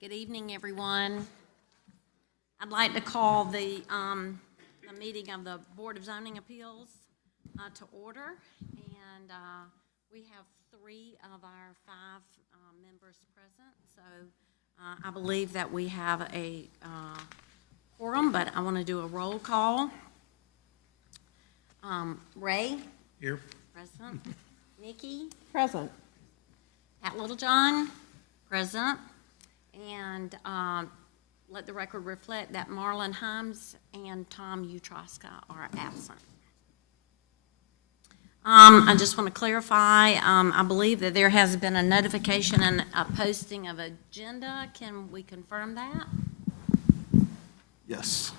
Good evening, everyone. I'd like to call the meeting of the Board of Zoning Appeals to order. And we have 3 of our 5 members present. So I believe that we have a quorum, but I want to do a roll call. Ray? Here. Present. Nikki? Present. Pat Littlejohn? Present. And let the record reflect that Marlon Himes and Tom Utroska are absent. I just want to clarify, I believe that there has been a notification and a posting of agenda. Can we confirm that? Yes.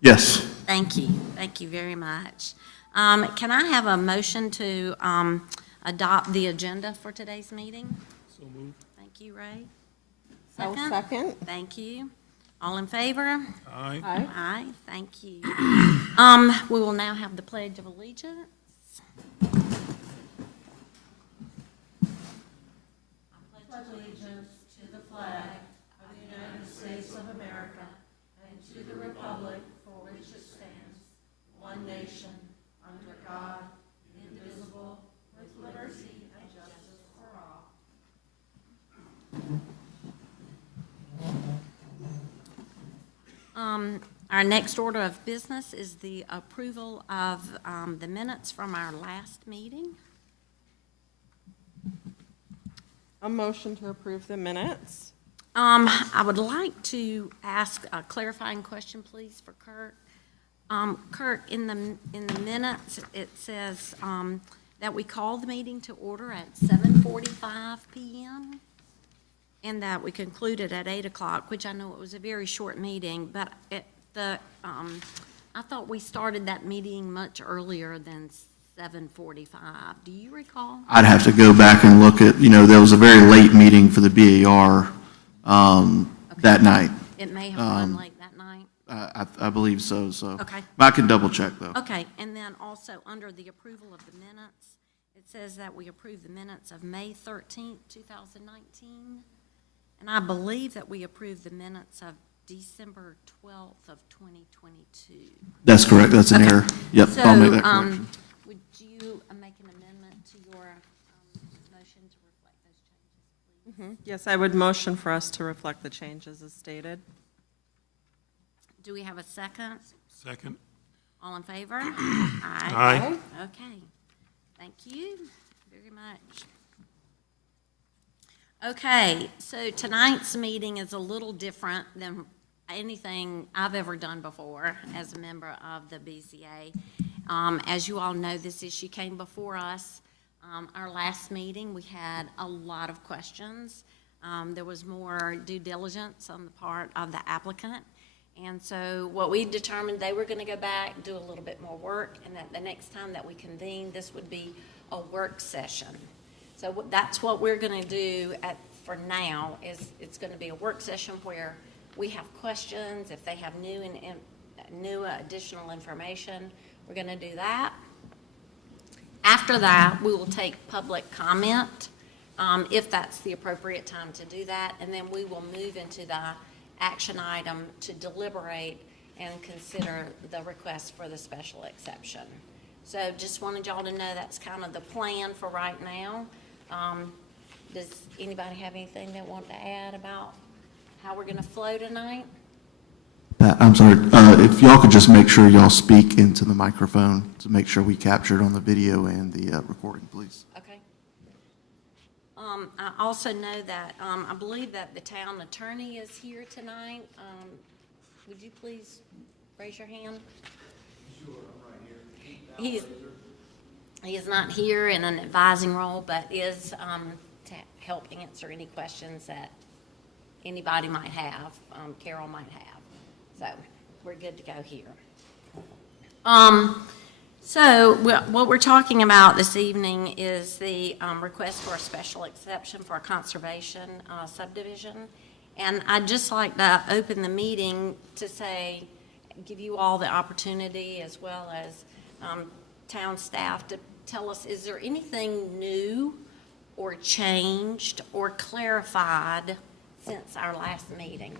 Yes. Thank you. Thank you very much. Can I have a motion to adopt the agenda for today's meeting? So moved. Thank you, Ray. I'll second. Thank you. All in favor? Aye. Aye. Aye, thank you. We will now have the Pledge of Allegiance. I pledge allegiance to the flag of the United States of America and to the republic for which it stands, one nation, under God, indivisible, with liberty and justice for all. Our next order of business is the approval of the minutes from our last meeting. A motion to approve the minutes. I would like to ask a clarifying question, please, for Kurt. Kurt, in the minutes, it says that we called the meeting to order at 7:45 p.m. and that we concluded at 8 o'clock, which I know it was a very short meeting, but I thought we started that meeting much earlier than 7:45. Do you recall? I'd have to go back and look at, there was a very late meeting for the BAR that night. It may have run late that night. I believe so. Okay. I can double check, though. Okay, and then also under the approval of the minutes, it says that we approve the minutes of May 13th, 2019. And I believe that we approved the minutes of December 12th of 2022. That's correct. That's an error. Yep, I'll make that So, correction. would you make an amendment to your motion to reflect those changes, please? Yes, I would motion for us to reflect the changes as stated. Do we have a second? Second. All in favor? Aye. Aye. Okay, thank you very much. Okay, so tonight's meeting is a little different than anything I've ever done before as a member of the BZA. As you all know, this issue came before us. Our last meeting, we had a lot of questions. There was more due diligence on the part of the applicant. And so what we determined, they were going to go back, do a little bit more work, and that the next time that we convene, this would be a work session. So that's what we're going to do for now, is it's going to be a work session where we have questions. If they have new additional information, we're going to do that. After that, we will take public comment, if that's the appropriate time to do that, and then we will move into the action item to deliberate and consider the request for the special exception. So just wanted y'all to know that's kind of the plan for right now. Does anybody have anything they want to add about how we're going to flow tonight? Pat, I'm sorry. If y'all could just make sure y'all speak into the microphone to make sure we capture it on the video and the recording, please. Okay. I also know that, I believe that the town attorney is here tonight. Would you please raise your hand? Sure, I'm right here. He is not here in an advising role, but is to help answer any questions that anybody might have, Carol might have. So we're good to go here. So what we're talking about this evening is the request for a special exception for a conservation subdivision. And I'd just like to open the meeting to say, give you all the opportunity as well as town staff to tell us, is there anything new or changed or clarified since our last meeting?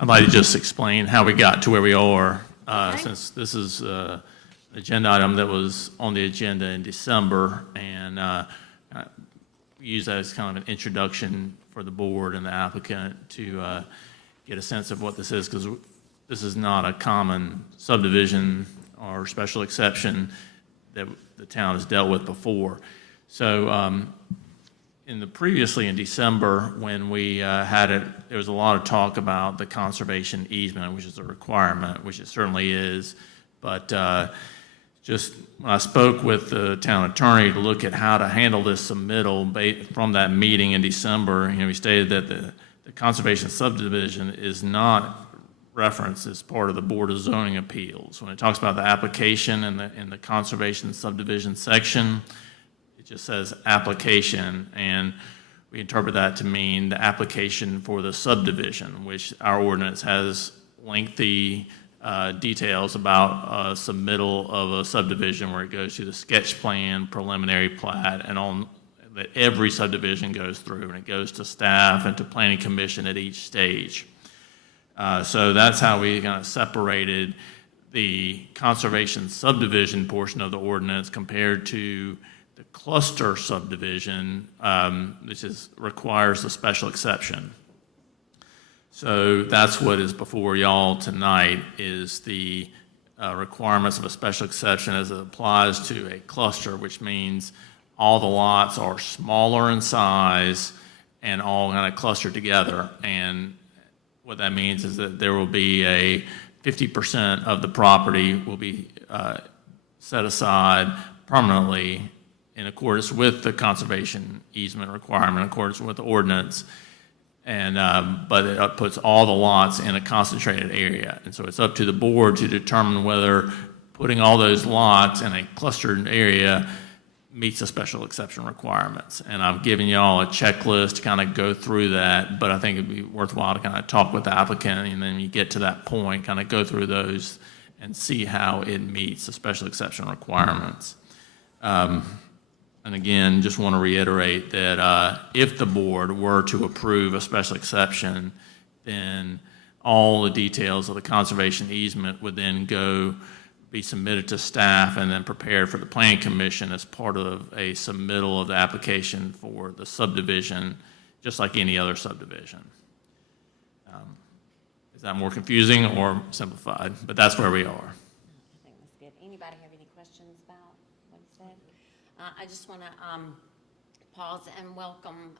I'd like to just explain how we got to where we are, Okay. since this is an agenda item that was on the agenda in December, and use that as kind of an introduction for the board and the applicant to get a sense of what this is, because this is not a common subdivision or special exception that the town has dealt with before. So previously in December, when we had it, there was a lot of talk about the conservation easement, which is a requirement, which it certainly is. But just when I spoke with the town attorney to look at how to handle this submittal from that meeting in December, he stated that the conservation subdivision is not referenced as part of the Board of Zoning Appeals. When it talks about the application in the conservation subdivision section, it just says application, and we interpret that to mean the application for the subdivision, which our ordinance has lengthy details about submittal of a subdivision, where it goes through the sketch plan, preliminary plat, and on that every subdivision goes through, and it goes to staff and to planning commission at each stage. So that's how we kind of separated the conservation subdivision portion of the ordinance compared to the cluster subdivision, which requires a special exception. So that's what is before y'all tonight, is the requirements of a special exception as it applies to a cluster, which means all the lots are smaller in size and all kind of clustered together. And what that means is that there will be 50% of the property will be set aside permanently in accordance with the conservation easement requirement, in accordance with the ordinance. And but it puts all the lots in a concentrated area. And so it's up to the board to determine whether putting all those lots in a clustered area meets the special exception requirements. And I've given you all a checklist to kind of go through that, but I think it'd be worthwhile to kind of talk with the applicant, and then you get to that point, kind of go through those and see how it meets the special exception requirements. And again, just want to reiterate that if the board were to approve a special exception, then all the details of the conservation easement would then be submitted to staff and then prepared for the planning commission as part of a submittal of the application for the subdivision, just like any other subdivision. Is that more confusing or simplified? But that's where we are. I think that's good. Anybody have any questions about what he said? I just want to pause and welcome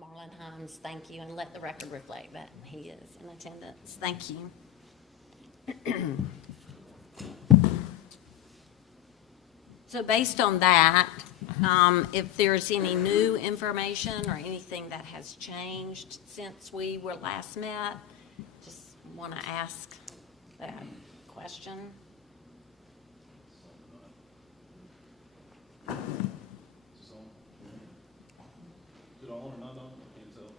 Marlon Hines. Thank you, and let the record reflect that he is in attendance. Thank you. So based on that, if there's any new information or anything that has changed since we were last met, just want to ask that question. Is it on or not on? I can't tell.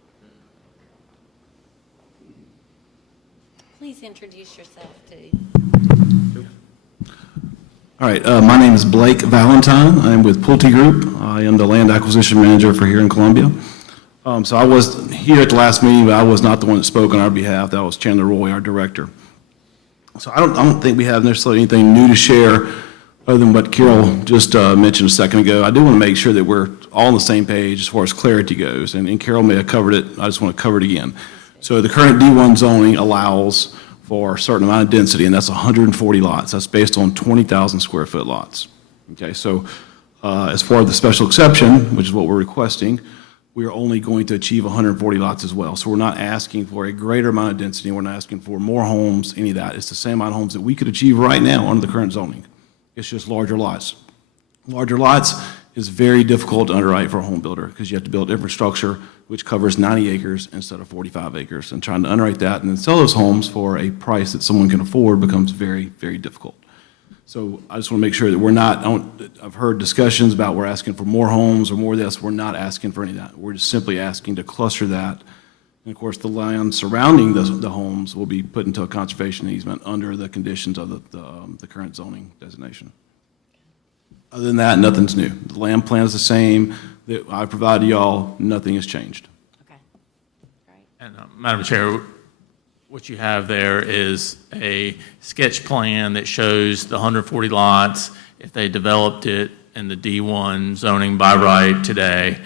Please introduce yourself too. All right, my name is Blake Valentine. I'm with Pulte Group. I am the land acquisition manager for here in Columbia. So I was here at the last meeting, but I was not the one that spoke on our behalf. That was Chandler Roy, our director. So I don't think we have necessarily anything new to share other than what Carol just mentioned a second ago. I do want to make sure that we're all on the same page as far as clarity goes, and Carol may have covered it. I just want to cover it again. So the current D1 zoning allows for a certain amount of density, and that's 140 lots. That's based on 20,000 square foot lots. Okay, so as far as the special exception, which is what we're requesting, we are only going to achieve 140 lots as well. So we're not asking for a greater amount of density. We're not asking for more homes, any of that. It's the same amount of homes that we could achieve right now under the current zoning. It's just larger lots. Larger lots is very difficult to underwrite for a home builder because you have to build infrastructure which covers 90 acres instead of 45 acres. And trying to underwrite that and then sell those homes for a price that someone can afford becomes very, very difficult. So I just want to make sure that we're not, I've heard discussions about we're asking for more homes or more of this. We're not asking for any of that. We're just simply asking to cluster that. And of course, the land surrounding the homes will be put into a conservation easement under the conditions of the current zoning designation. Other than that, nothing's new. The land plan is the same that I provided y'all. Nothing has changed. Okay, great. And Madam Chair, what you have there is a sketch plan that shows the 140 lots, if they developed it in the D1 zoning by right today.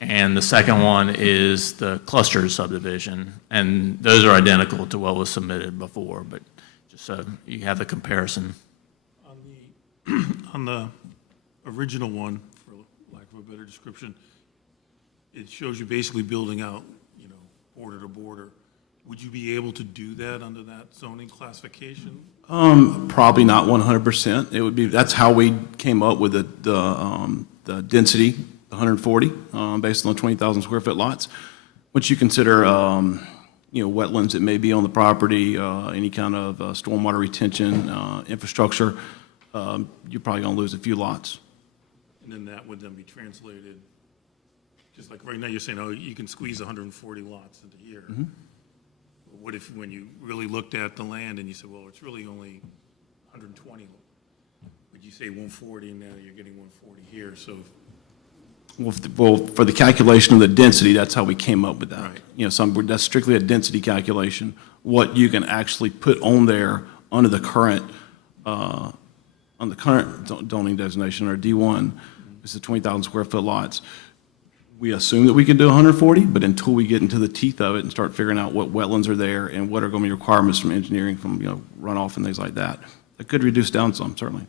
And the second one is the cluster subdivision. And those are identical to what was submitted before, but just so you have the comparison. On the original one, for lack of a better description, it shows you basically building out, border to border. Would you be able to do that under that zoning classification? Probably not 100%. It would be, that's how we came up with the density, the 140, based on the 20,000 square foot lots. Once you consider, wetlands that may be on the property, any kind of stormwater retention, infrastructure, you're probably going to lose a few lots. And then that would then be translated, just like right now you're saying, oh, you can squeeze 140 lots into here. What if, when you really looked at the land and you said, well, it's really only 120? Would you say 140, and now you're getting 140 here, so? Well, for the calculation of the density, that's how we came up with that. Right. That's strictly a density calculation. What you can actually put on there under the current, zoning designation, or D1, is the 20,000 square foot lots. We assume that we can do 140, but until we get into the teeth of it and start figuring out what wetlands are there and what are going to be requirements from engineering, from runoff and things like that, it could reduce down some, certainly.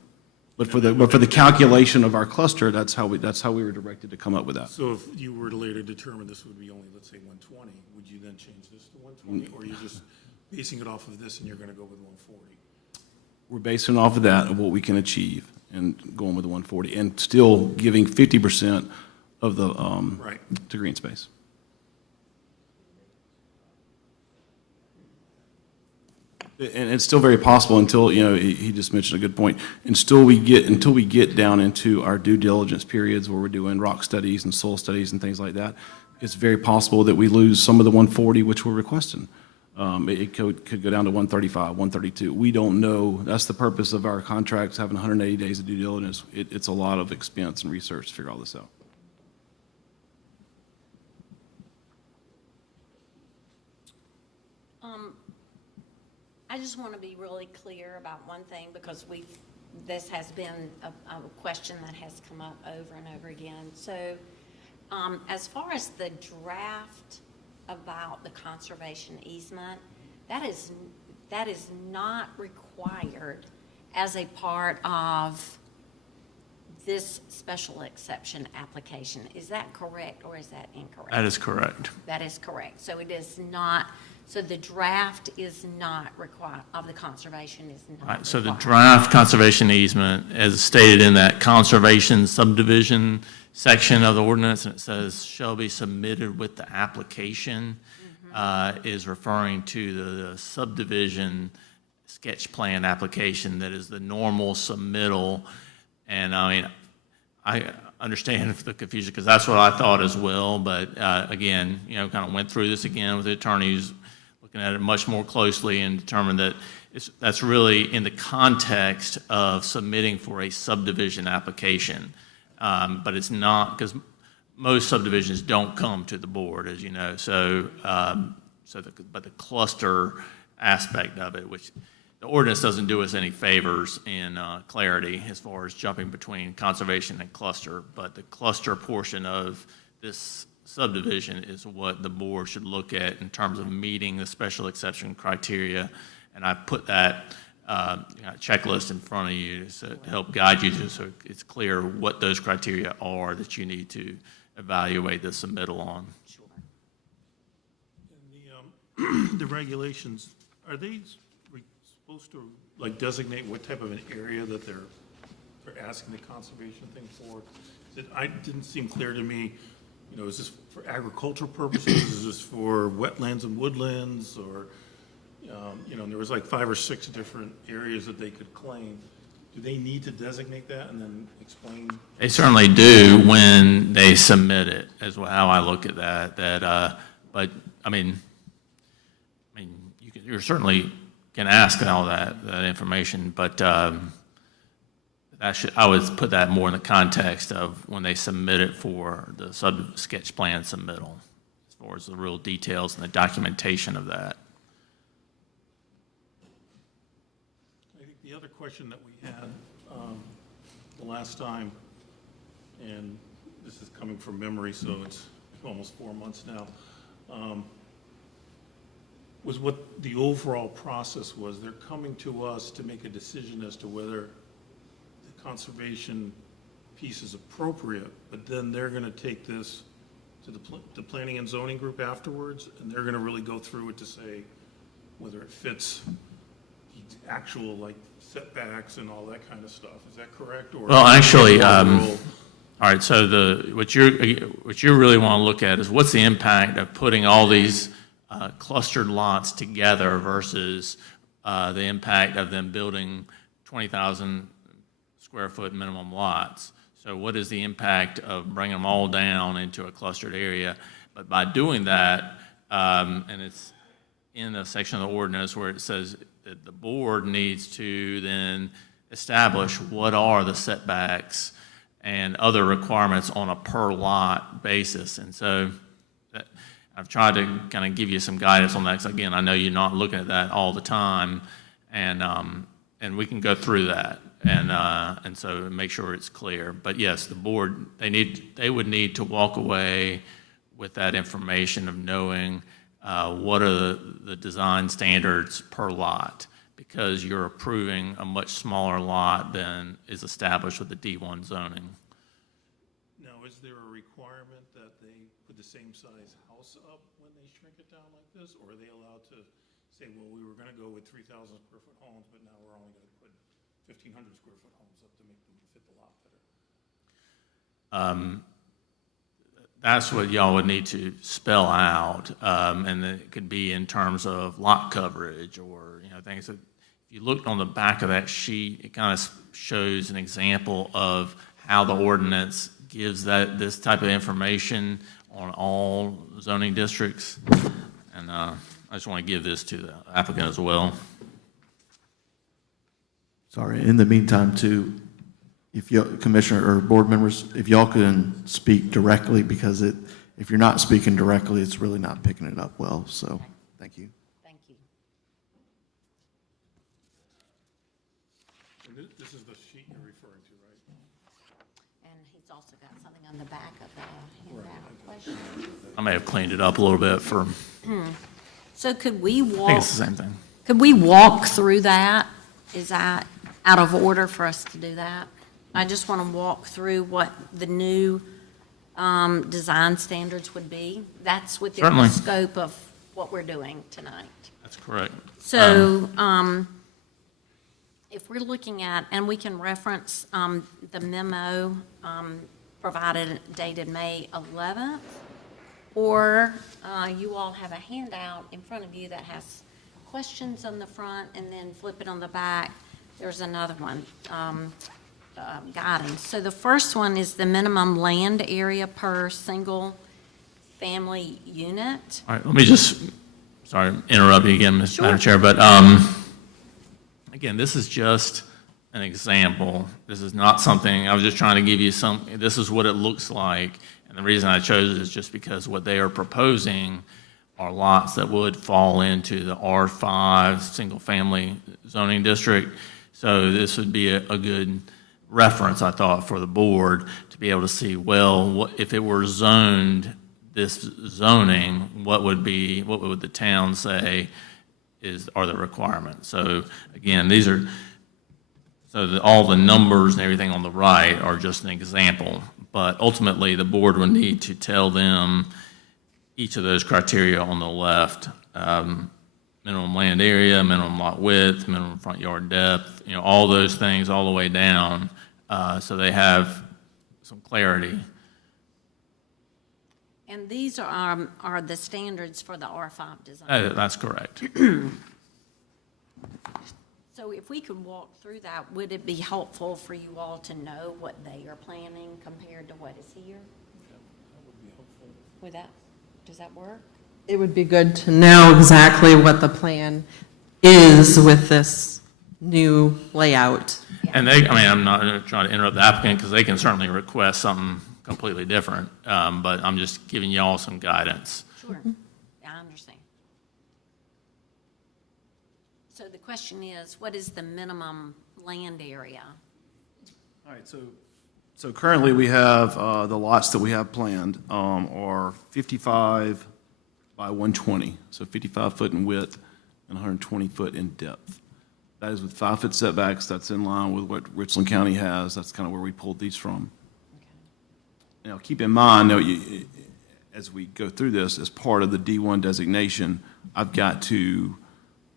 But for the calculation of our cluster, that's how we were directed to come up with that. So if you were to later determine this would be only, let's say, 120, would you then change this to 120? Or are you just basing it off of this and you're going to go with 140? We're basing off of that, of what we can achieve, and going with the 140, and still giving 50% of the, Right. to green space. And it's still very possible until, he just mentioned a good point, until we get down into our due diligence periods where we're doing rock studies and soil studies and things like that, it's very possible that we lose some of the 140 which we're requesting. It could go down to 135, 132. We don't know. That's the purpose of our contracts, having 180 days of due diligence. It's a lot of expense and research to figure all this out. I just want to be really clear about one thing, because this has been a question that has come up over and over again. So, as far as the draft about the conservation easement, that is not required as a part of this special exception application. Is that correct, or is that incorrect? That is correct. That is correct. So it is not, so the draft is not required, of the conservation is not Right, so the required. draft conservation easement, as stated in that conservation subdivision section of the ordinance, and it says shall be submitted with the application, is referring to the subdivision sketch plan application that is the normal submittal. And I understand the confusion, because that's what I thought as well, but again, kind of went through this again with the attorneys, looking at it much more closely, and determined that that's really in the context of submitting for a subdivision application. But it's not, because most subdivisions don't come to the board, as you know. So, but the cluster aspect of it, which the ordinance doesn't do us any favors in clarity as far as jumping between conservation and cluster, but the cluster portion of this subdivision is what the board should look at in terms of meeting the special exception criteria. And I put that checklist in front of you to help guide you, so it's clear what those criteria are that you need to evaluate the submittal on. Sure. And the regulations, are they supposed to designate what type of an area that they're asking the conservation thing for? It didn't seem clear to me, is this for agricultural purposes? Is this for wetlands and woodlands? Or, there was 5 or 6 different areas that they could claim. Do they need to designate that and then explain? They certainly do when they submit it, is how I look at that. But I mean, you certainly can ask all that information, but I would put that more in the context of when they submit it for the sketch plan submittal, as far as the real details and the documentation of that. the other question that we had the last time, and this is coming from memory, so it's almost 4 months now, was what the overall process was. They're coming to us to make a decision as to whether the conservation piece is appropriate, but then they're going to take this to the planning and zoning group afterwards, and they're going to really go through it to say whether it fits the actual like setbacks and all that kind of stuff. Is that correct? Or Well, actually, overall- all right, so what you really want to look at is what's the impact of putting all these clustered lots together versus the impact of them building 20,000 square foot minimum lots. So what is the impact of bringing them all down into a clustered area? But by doing that, and it's in a section of the ordinance where it says that the board needs to then establish what are the setbacks and other requirements on a per lot basis. And so I've tried to kind of give you some guidance on that, because again, I know you're not looking at that all the time, and we can go through that, and so make sure it's clear. But yes, the board, they would need to walk away with that information of knowing what are the design standards per lot, because you're approving a much smaller lot than is established with the D1 zoning. Now, is there a requirement that they put the same size house up when they shrink it down like this? Or are they allowed to say, well, we were gonna go with 3,000 square foot homes, but now we're only gonna put 1,500 square foot homes up to make them fit the lot better? That's what y'all would need to spell out, and it could be in terms of lot coverage or, things that, if you looked on the back of that sheet, it kind of shows an example of how the ordinance gives this type of information on all zoning districts. And I just want to give this to the applicant as well. Sorry, in the meantime, too, if you, Commissioner or board members, if y'all can speak directly, because if you're not speaking directly, it's really not picking it up well, so, thank you. Thank you. And this is the sheet you're referring to, right? And he's also got something on the back of the handout question. I may have cleaned it up a little bit for, So could we I think walk, it's the same thing. could we walk through that? Is that out of order for us to do that? I just want to walk through what the new design standards would be. That's within the Certainly. scope of what we're doing tonight. That's correct. So, if we're looking at, and we can reference the memo provided dated May 11th, or you all have a handout in front of you that has questions on the front, and then flip it on the back. There's another one, guidance. So the first one is the minimum land area per single family unit. All right, let me just, sorry, interrupt you again, Mr. Madam Chair, but again, this is just an example. This is not something, I was just trying to give you this is what it looks like. And the reason I chose it is just because what they are proposing are lots that would fall into the R5 single-family zoning district. So this would be a good reference, I thought, for the board to be able to see, well, if it were zoned this zoning, what would the town say are the requirements? So again, all the numbers and everything on the right are just an example, but ultimately the board would need to tell them each of those criteria on the left, minimum land area, minimum lot width, minimum front yard depth, all those things all the way down, so they have some clarity. And these are the standards for the R5 design. That's correct. So if we could walk through that, would it be helpful for you all to know what they are planning compared to what is here? Does that work? It would be good to know exactly what the plan is with this new layout. And I'm not trying to interrupt the applicant, because they can certainly request something completely different, but I'm just giving y'all some guidance. Sure. Yeah, I understand. So the question is, what is the minimum land area? All right, so currently we have, the lots that we have planned, are 55 by 120, so 55 foot in width and 120 foot in depth. That is with 5-foot setbacks. That's in line with what Richland County has. That's kind of where we pulled these from. Now, keep in mind, though, as we go through this, as part of the D1 designation, I've got to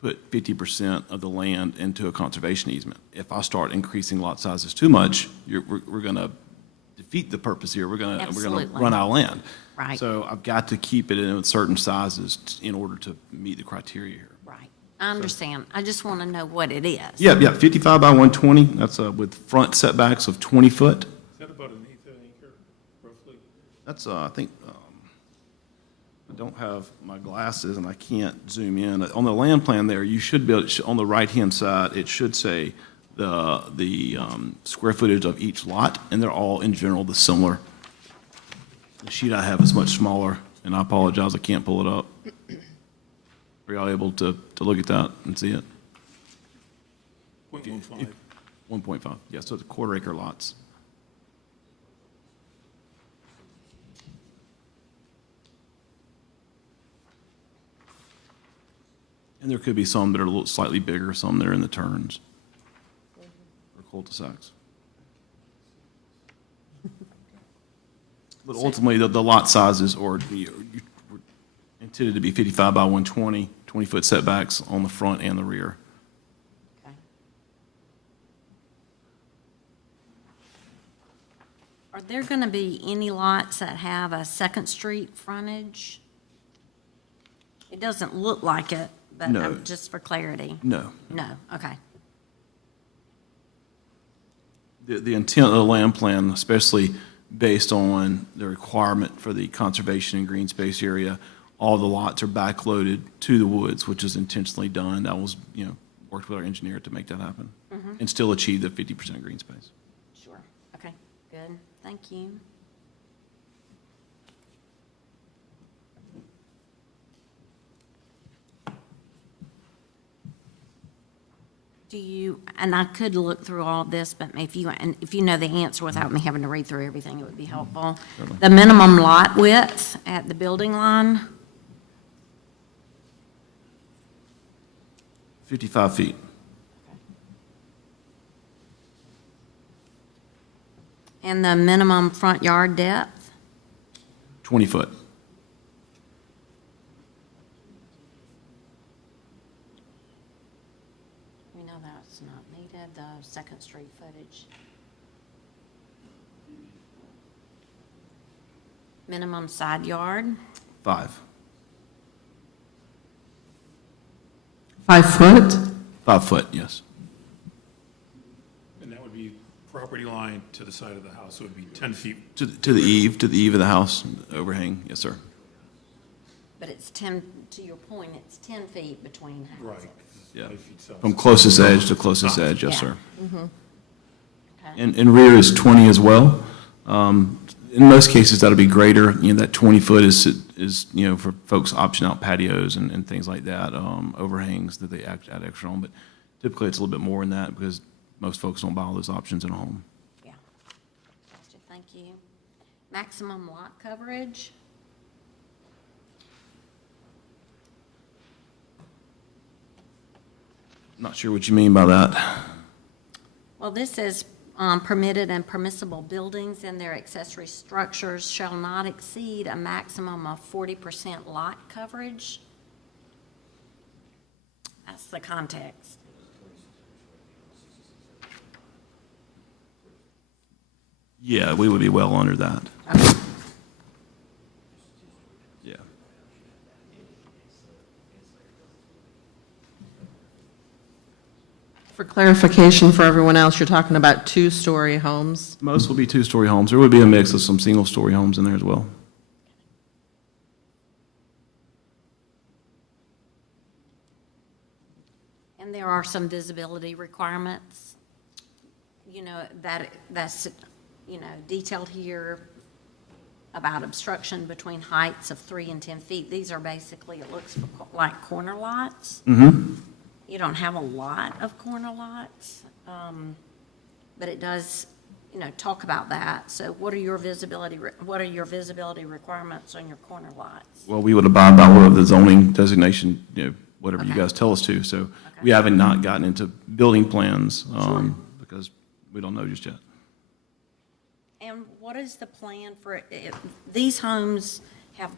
put 50% of the land into a conservation easement. If I start increasing lot sizes too much, we're going to defeat the purpose here. We're going to Absolutely. run out of land. Right. So I've got to keep it in certain sizes in order to meet the criteria here. Right. I understand. I just want to know what it is. Yeah, 55 by 120. That's with front setbacks of 20 foot. Is that about an eighth of an acre, roughly? That's, I think, I don't have my glasses and I can't zoom in. On the land plan there, you should be able to, on the right-hand side, it should say the square footage of each lot, and they're all, in general, the similar. The sheet I have is much smaller, and I apologize, I can't pull it up. Are y'all able to look at that and see it? 0.15. 1.5, yeah, so it's quarter-acre lots. And there could be some that are a little slightly bigger, some that are in the turns or cul-de-sacs. But ultimately, the lot sizes are intended to be 55 by 120, 20-foot setbacks on the front and the rear. Okay. Are there going to be any lots that have a Second Street frontage? It doesn't look like it, but No. just for clarity. No. No, okay. The intent of the land plan, especially based on the requirement for the conservation and green space area, all the lots are backloaded to the woods, which is intentionally done. That was, worked with our engineer to make that happen and still achieve the 50% green space. Sure. Okay, good. Thank you. Do you, and I could look through all this, but if you know the answer without me having to read through everything, it would be helpful. Certainly. The minimum lot width at the building line, 55 feet. and the minimum front yard depth, 20 foot. we know that's not needed, the Second Street footage. Minimum side yard, 5. 5 foot? 5 foot, yes. And that would be property line to the side of the house, so it would be 10 feet. To the eve of the house, overhang, yes, sir. but it's 10, to your point, it's 10 feet between houses. Yeah. 5 feet south. From closest edge to closest edge, yes, Yeah. sir. Okay. And rear is 20 as well. In most cases, that'll be greater. That 20 foot is for folks option out patios and things like that, overhangs that they add extra on. But typically, it's a little bit more than that because most folks don't buy all those options in a home. Yeah. Gotcha, thank you. Maximum lot coverage? Not sure what you mean by that. Well, this says permitted and permissible buildings and their accessory structures shall not exceed a maximum of 40% lot coverage. That's the context. Yeah, we would be well under that. Okay. Yeah. For clarification for everyone else, you're talking about 2-story homes? Most will be 2-story homes. There would be a mix of some single-story homes in there as well. And there are some visibility requirements, that's, detailed here about obstruction between heights of 3 and 10 feet. These are basically, it looks like corner lots. Mm-hmm. You don't have a lot of corner lots. But it does, talk about that. So what are your visibility requirements on your corner lots? Well, we would abide by whatever the zoning designation, whatever you Okay. guys tell us to. So we haven't not gotten into building plans because we don't know just yet. And what is the plan for, these homes have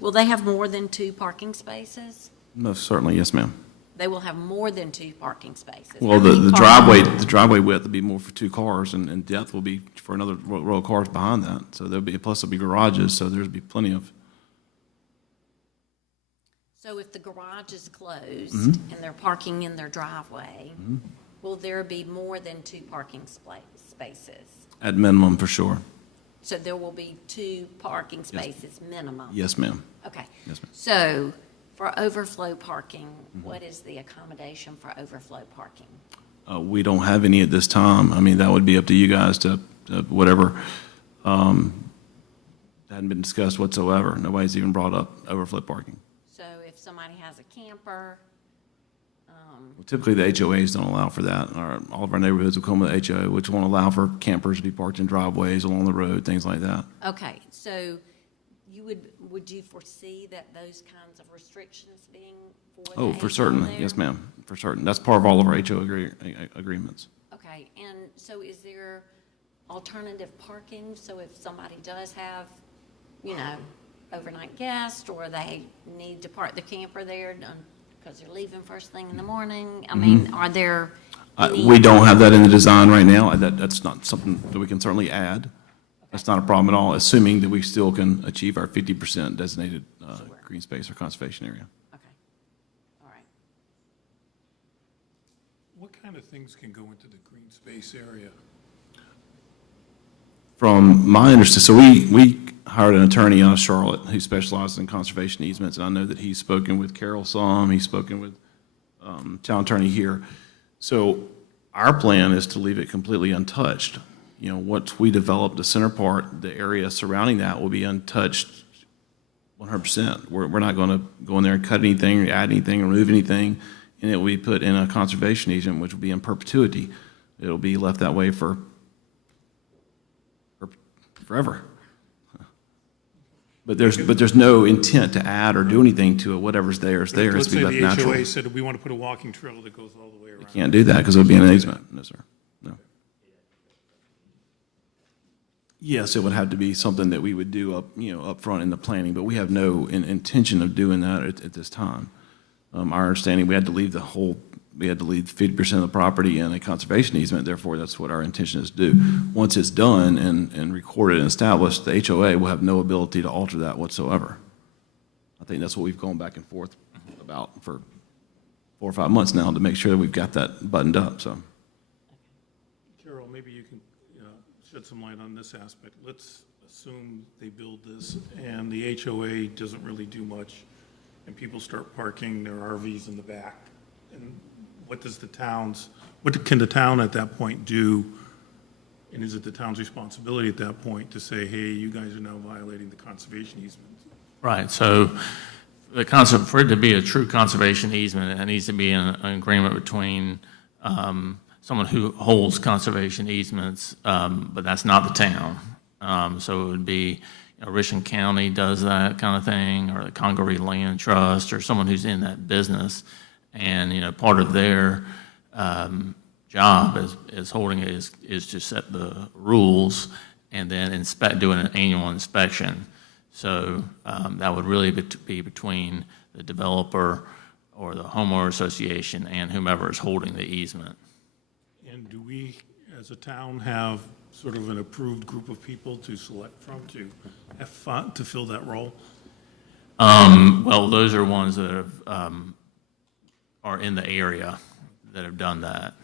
will they have more than 2 parking spaces? Most certainly, yes, ma'am. They will have more than 2 parking spaces. Well, How many the parking- driveway width will be more for 2 cars, and depth will be for another row of cars behind that. So plus there'll be garages, so there'll be plenty of, So if the garage is closed Mm-hmm. and they're parking in their driveway, will there be more than 2 parking spaces? at minimum, for sure. So there will be 2 parking spaces minimum? Yes, ma'am. Okay. Yes, ma'am. So for overflow parking, what is the accommodation for overflow parking? We don't have any at this time. I mean, that would be up to you guys to whatever. Hadn't been discussed whatsoever. Nobody's even brought up overflow parking. So if somebody has a camper, Typically, the HOAs don't allow for that. All of our neighborhoods will come with HOA, which won't allow for campers to be parked in driveways along the road, things like that. okay, so would you foresee that those kinds of restrictions being for the Oh, for HOA certain. there? Yes, ma'am, for certain. That's part of all of our HOA agreements. Okay, and so is there alternative parking? So if somebody does have, overnight guests, or they need to park the camper there because they're leaving first thing in the morning, I mean, are there any? We don't have that in the design right now. That's not something that we can certainly add. That's not a problem at all, assuming that we still can achieve our 50% designated green space or conservation area. Okay, all right. What kind of things can go into the green space area? From my understanding, so we hired an attorney out of Charlotte who specializes in conservation easements, and I know that he's spoken with Carol some, he's spoken with town attorney here. So our plan is to leave it completely untouched. Once we develop the center part, the area surrounding that will be untouched 100%. We're not going to go in there and cut anything, add anything, remove anything, and it will be put in a conservation easement, which will be in perpetuity. It'll be left that way for forever. But there's no intent to add or do anything to it. Whatever's there is there. It's Let's to be say left the natural. HOA said we want to put a walking trail that goes all the way around. Can't do that because it'll be an easement. No, sir. No. Yes, it would have to be something that we would do up front in the planning, but we have no intention of doing that at this time. Our understanding, we had to leave 50% of the property in a conservation easement, therefore that's what our intention is to do. Once it's done and recorded and established, the HOA will have no ability to alter that whatsoever. I think that's what we've gone back and forth about for 4 or 5 months now to make sure that we've got that buttoned up, so. Carol, maybe you can shed some light on this aspect. Let's assume they build this and the HOA doesn't really do much, and people start parking their RVs in the back. And what can the town at that point do? And is it the town's responsibility at that point to say, hey, you guys are now violating the conservation easement? Right, so for it to be a true conservation easement, it needs to be an agreement between someone who holds conservation easements, but that's not the town. So it would be, Richland County does that kind of thing, or the Congaree Land Trust, or someone who's in that business. And, part of their job is holding it is to set the rules and then doing an annual inspection. So that would really be between the developer or the homeowner association and whomever is holding the easement. And do we, as a town, have sort of an approved group of people to select from to have fun, to fill that role? Well, those are ones that are in the area that have done that.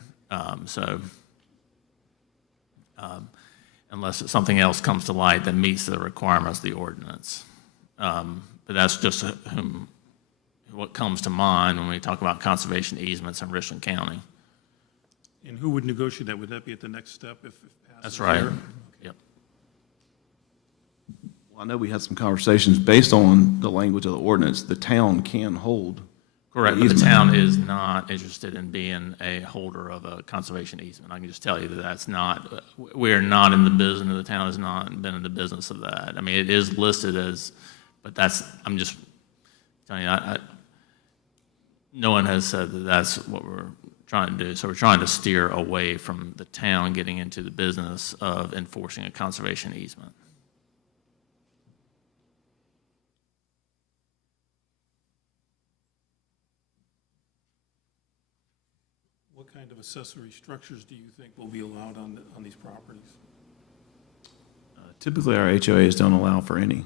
Unless something else comes to light that meets the requirements of the ordinance. But that's just what comes to mind when we talk about conservation easements in Richland County. And who would negotiate that? Would that be at the next step if it passes? That's right. here? Yep. Well, I know we had some conversations based on the language of the ordinance. The town can hold Correct, but the easement. town is not interested in being a holder of a conservation easement. I can just tell you that that's not, we are not in the business, the town has not been in the business of that. I mean, it is listed as, but that's, I'm just telling you, no one has said that that's what we're trying to do. So we're trying to steer away from the town getting into the business of enforcing a conservation easement. What kind of accessory structures do you think will be allowed on these properties? Typically, our HOAs don't allow for any.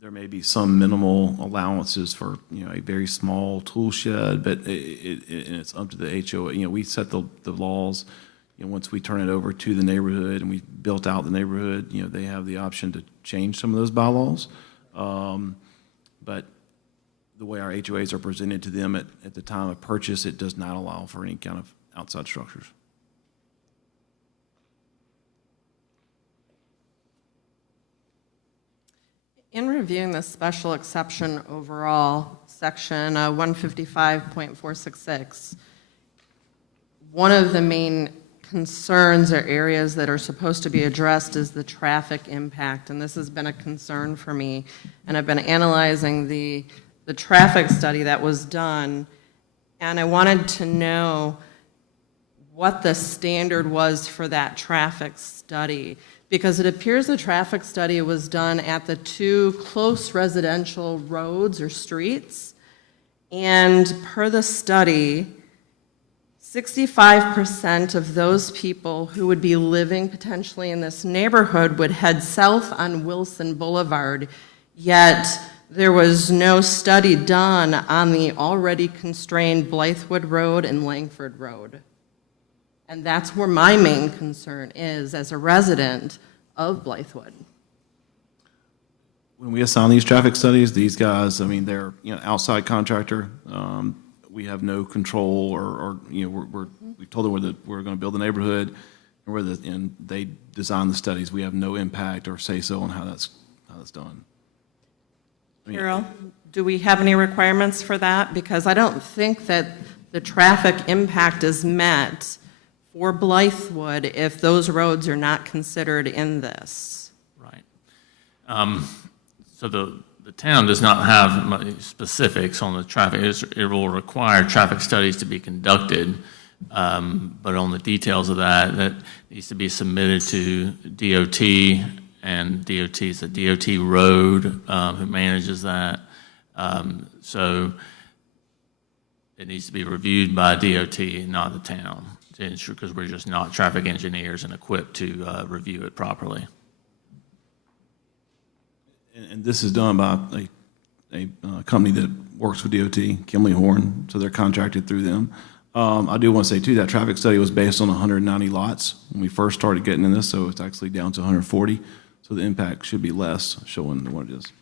There may be some minimal allowances for, a very small tool shed, but and it's up to the HOA. We set the laws. Once we turn it over to the neighborhood and we built out the neighborhood, they have the option to change some of those bylaws. But the way our HOAs are presented to them at the time of purchase, it does not allow for any kind of outside structures. In reviewing the special exception overall, section 155.466, one of the main concerns or areas that are supposed to be addressed is the traffic impact, and this has been a concern for me. And I've been analyzing the traffic study that was done, and I wanted to know what the standard was for that traffic study, because it appears the traffic study was done at the two close residential roads or streets, and per the study, 65% of those people who would be living potentially in this neighborhood would head south on Wilson Boulevard, yet there was no study done on the already constrained Blythewood Road and Langford Road. And that's where my main concern is as a resident of Blythewood. When we assign these traffic studies, these guys, they're, outside contractor. We have no control we told them we're going to build the neighborhood and they design the studies. We have no impact or say so on how that's done. Carol, do we have any requirements for that? Because I don't think that the traffic impact is met for Blythewood if those roads are not considered in this. Right. So the town does not have much specifics on the traffic. It will require traffic studies to be conducted, but on the details of that needs to be submitted to DOT, and DOT is a DOT road who manages that. So it needs to be reviewed by DOT, not the town, to ensure, because we're just not traffic engineers and equipped to review it properly. And this is done by a company that works with DOT, Kimley Horn, so they're contracted through them. I do want to say, too, that traffic study was based on 190 lots when we first started getting in this, so it's actually down to 140. So the impact should be less, showing what it is.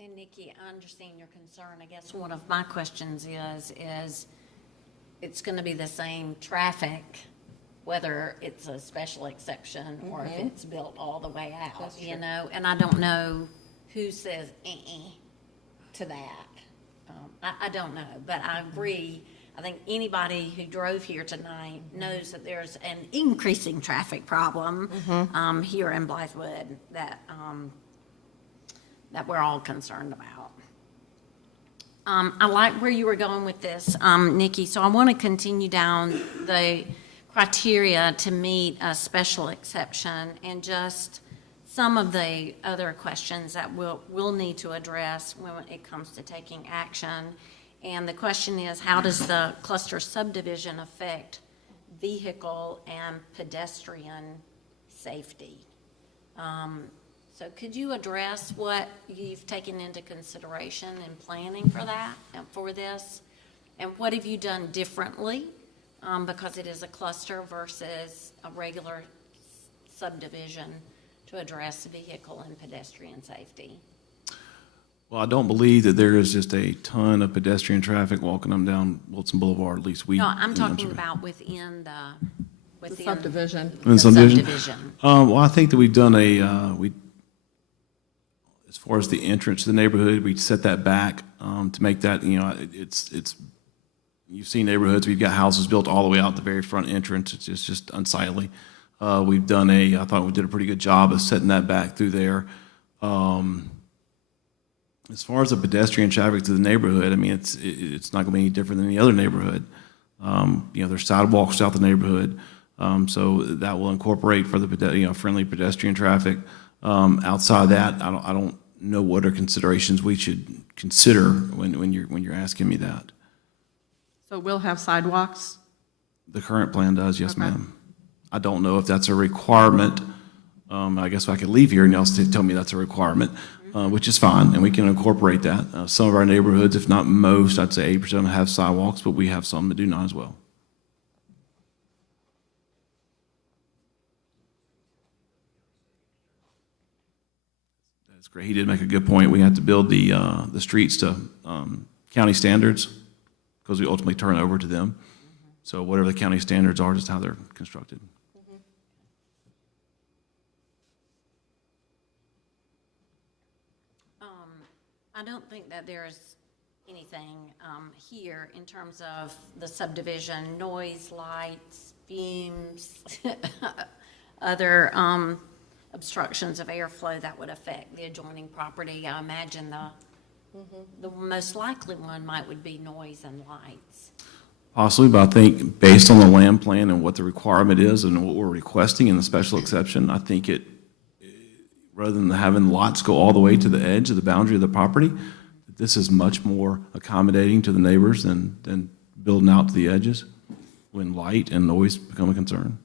And Nikki, I understand your concern. I guess one of my questions is it's going to be the same traffic, whether it's a special exception or if it's built all the way out, and I don't know who says to that. I don't know, but I agree. I think anybody who drove here tonight knows that there's an increasing traffic problem here in Blythewood that we're all concerned about. I like where you were going with this, Nikki, so I want to continue down the criteria to meet a special exception and just some of the other questions that we'll need to address when it comes to taking action. And the question is, how does the cluster subdivision affect vehicle and pedestrian safety? So could you address what you've taken into consideration in planning for that and for this? And what have you done differently because it is a cluster versus a regular subdivision to address vehicle and pedestrian safety? Well, I don't believe that there is just a ton of pedestrian traffic walking them down Wilson Boulevard, at least we. No, I'm talking about within within subdivision. the subdivision? Well, I think that we've done as far as the entrance to the neighborhood, we set that back, to make that, you've seen neighborhoods, we've got houses built all the way out the very front entrance. It's just unsightly. We've done I thought we did a pretty good job of setting that back through there. As far as the pedestrian traffic to the neighborhood, I mean, it's not gonna be any different than any other neighborhood. There's sidewalks throughout the neighborhood, so that will incorporate for the, friendly pedestrian traffic. Outside that, I don't know what are considerations we should consider when you're asking me that. So we'll have sidewalks? The current plan does, yes, Okay. ma'am. I don't know if that's a requirement. I guess I could leave here and y'all tell me that's a requirement, which is fine, and we can incorporate that. Some of our neighborhoods, if not most, I'd say 80% have sidewalks, but we have some that do not as well. That's great. He did make a good point. We have to build the streets to county standards because we ultimately turn over to them. So whatever the county standards are, just how they're constructed. I don't think that there's anything here in terms of the subdivision, noise, lights, fumes, other obstructions of airflow that would affect the adjoining property. I imagine the most likely one would be noise and lights. Possibly, but I think based on the land plan and what the requirement is and what we're requesting in the special exception, I think rather than having lots go all the way to the edge of the boundary of the property, this is much more accommodating to the neighbors than building out to the edges when light and noise become a concern.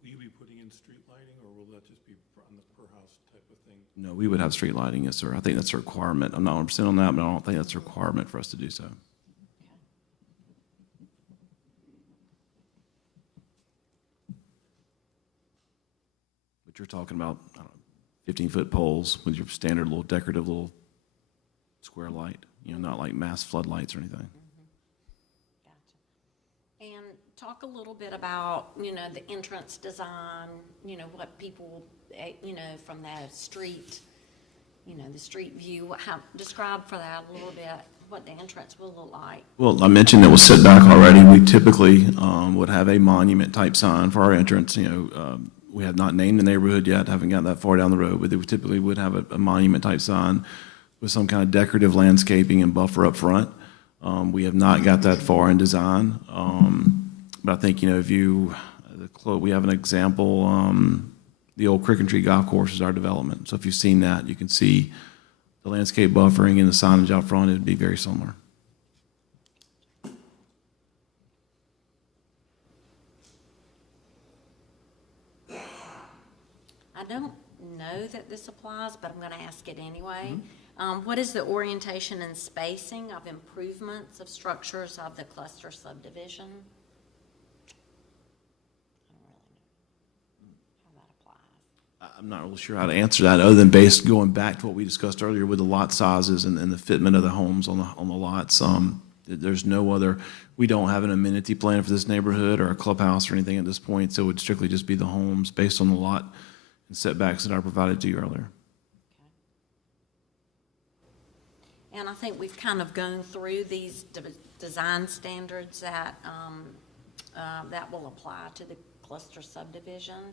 Will you be putting in street lighting, or will that just be on the per house type of thing? No, we would have street lighting, yes, sir. I think that's a requirement. I'm not 100% on that, but I don't think that's a requirement for us to do so. But you're talking about, I don't know, 15-foot poles with your standard little decorative little square light, not like mass floodlights or anything. Gotcha. And talk a little bit about, the entrance design, what people, from the street, the street view, describe for that a little bit, what the entrance will look like. Well, I mentioned it was set back already. We typically would have a monument-type sign for our entrance. We have not named the neighborhood yet, haven't gotten that far down the road, but we typically would have a monument-type sign with some kind of decorative landscaping and buffer up front. We have not got that far in design, but I think, we have an example, the old Crick and Tree Golf Course is our development. So if you've seen that, you can see the landscape buffering and the signage out front, it would be very similar. I don't know that this applies, but I'm going to ask it anyway. What is the orientation and spacing of improvements of structures of the cluster subdivision? I don't really know how that applies. I'm not really sure how to answer that, other than going back to what we discussed earlier with the lot sizes and the fitment of the homes on the lots. There's no other, we don't have an amenity plan for this neighborhood or a clubhouse or anything at this point, so it would strictly just be the homes based on the lot and setbacks that I provided to you earlier. Okay. And I think we've kind of gone through these design standards that will apply to the cluster subdivision.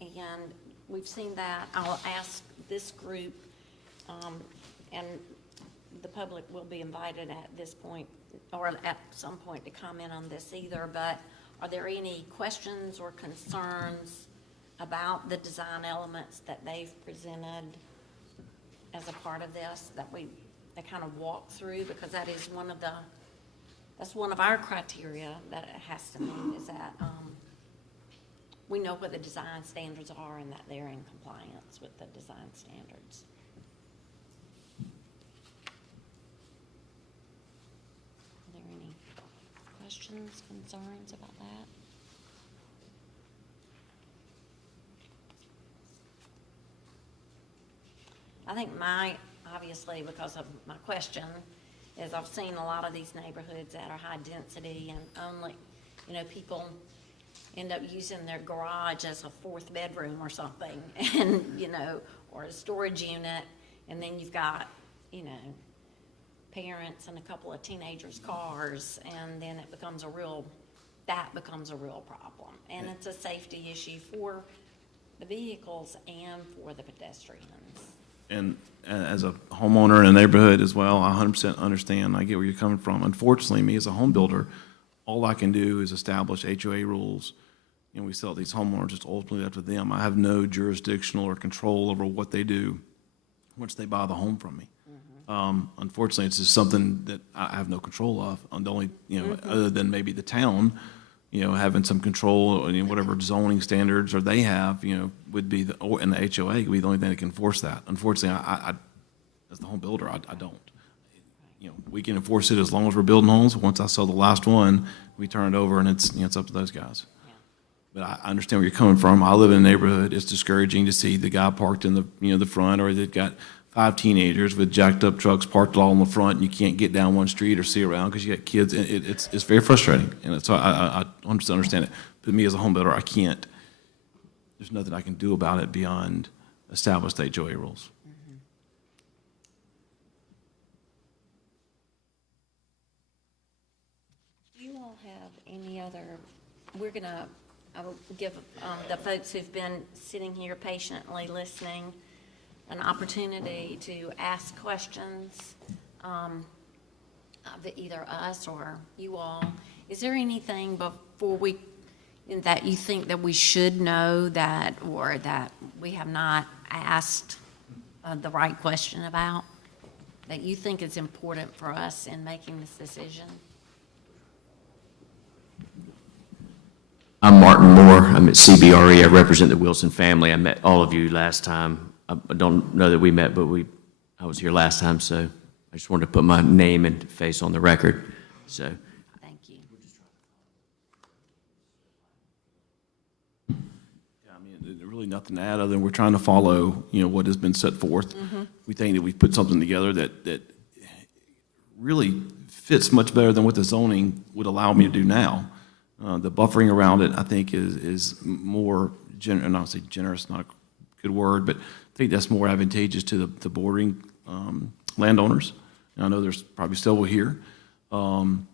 And we've seen that. I'll ask this group, and the public will be invited at this point, or at some point, to comment on this either, but are there any questions or concerns about the design elements that they've presented as a part of this, that they kind of walk through? Because that is that's one of our criteria that it has to meet, is that we know what the design standards are and that they're in compliance with the design standards. Are there any questions, concerns about that? I think obviously because of my question, is I've seen a lot of these neighborhoods that are high density and only, you know, people end up using their garage as a fourth bedroom or something, and, you know, or a storage unit, and then you've got, you know, parents and a couple of teenagers' cars, and then it becomes that becomes a real problem. And it's a safety issue for the vehicles and for the pedestrians. And as a homeowner in a neighborhood as well, I 100% understand. I get where you're coming from. Unfortunately, me as a home builder, all I can do is establish HOA rules. And we sell these homeowners, it's ultimately up to them. I have no jurisdictional or control over what they do once they buy the home from me. Unfortunately, it's just something that I have no control of. I'm the only, you know, other than maybe the town, you know, having some control, you know, whatever zoning standards or they have, you know, would be and the HOA would be the only thing that can enforce that. Unfortunately, I as the home builder, I don't. You know, we can enforce it as long as we're building homes. Once I sell the last one, we turn it over, and it's, you know, it's up to those guys. But I understand where you're coming from. I live in a neighborhood. It's discouraging to see the guy parked in the, you know, the front, or they've got 5 teenagers with jacked up trucks parked all in the front, and you can't get down one street or see around because you got kids. It's very frustrating, and so I understand it. But me as a home builder, I can't. There's nothing I can do about it beyond established HOA rules. Do you all have any other, I will give the folks who've been sitting here patiently listening an opportunity to ask questions of either us or you all. Is there anything before that you think that we should know that, or that we have not asked the right question about, that you think is important for us in making this decision? I'm Martin Moore. I'm at CBRE. I represent the Wilson family. I met all of you last time. I don't know that we met, but I was here last time, so I just wanted to put my name and face on the record. So, Thank you. Yeah, I mean, there's really nothing to add other than we're trying to follow, you know, what has been set forth. We think that we've put something together that really fits much better than what the zoning would allow me to do now. The buffering around it, I think, is more, not say generous, not a good word, but I think that's more advantageous to the bordering landowners. And I know there's probably several here, you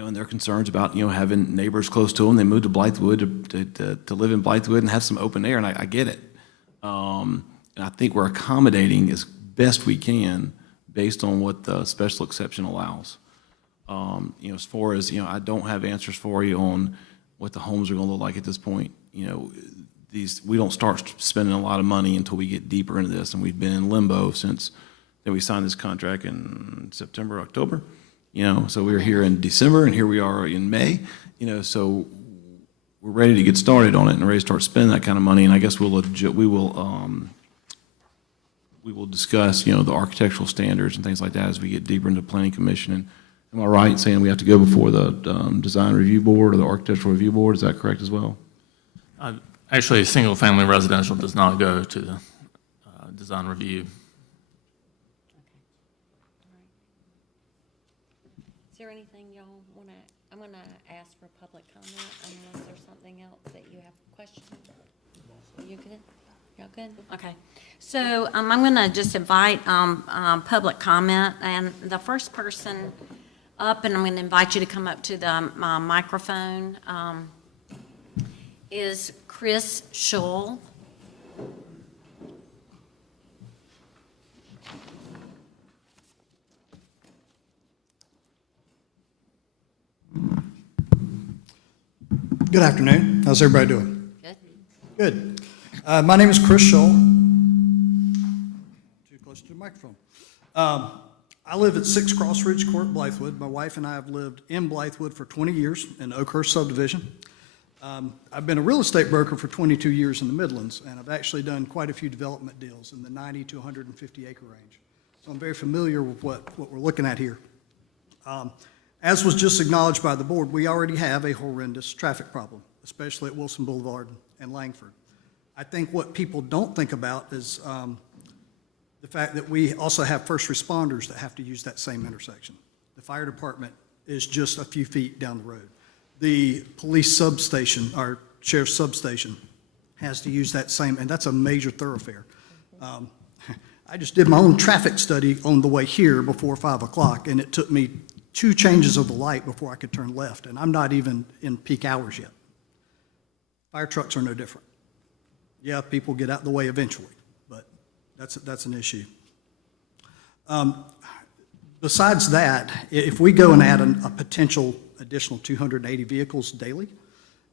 know, and their concerns about, you know, having neighbors close to them. They moved to Blythewood to live in Blythewood and have some open air, and I get it. And I think we're accommodating as best we can based on what the special exception allows. You know, as far as, you know, I don't have answers for you on what the homes are going to look like at this point. You know, we don't start spending a lot of money until we get deeper into this, and we've been in limbo since then. We signed this contract in September, October, you know, so we were here in December, and here we are in May, you know, so we're ready to get started on it and ready to start spending that kind of money. And I guess we will discuss, you know, the architectural standards and things like that as we get deeper into planning commission. And am I right in saying we have to go before the design review board or the architectural review board? Is that correct as well? Actually, a single-family residential does not go to the design review. Is there anything y'all want to, I'm going to ask for public comment unless there's something else that you have questions. Are you good? Y'all good? Okay. So I'm going to just invite public comment, and the first person up, and I'm going to invite you to come up to the microphone, is Chris Schull. Good afternoon. How's everybody doing? Good. Good. My name is Chris Schull. Too close to the microphone. I live at 6 Cross Ridge Court, Blythewood. My wife and I have lived in Blythewood for 20 years in Oakhurst subdivision. I've been a real estate broker for 22 years in the Midlands, and I've actually done quite a few development deals in the 90 to 150 acre range. So I'm very familiar with what we're looking at here. As was just acknowledged by the board, we already have a horrendous traffic problem, especially at Wilson Boulevard and Langford. I think what people don't think about is the fact that we also have first responders that have to use that same intersection. The fire department is just a few feet down the road. the police substation, our sheriff's substation, has to use that same, and that's a major thoroughfare. I just did my own traffic study on the way here before 5 o'clock, and it took me 2 changes of the light before I could turn left, and I'm not even in peak hours yet. Fire trucks are no different. Yeah, people get out of the way eventually, but that's an issue. Besides that, if we go and add a potential additional 280 vehicles daily,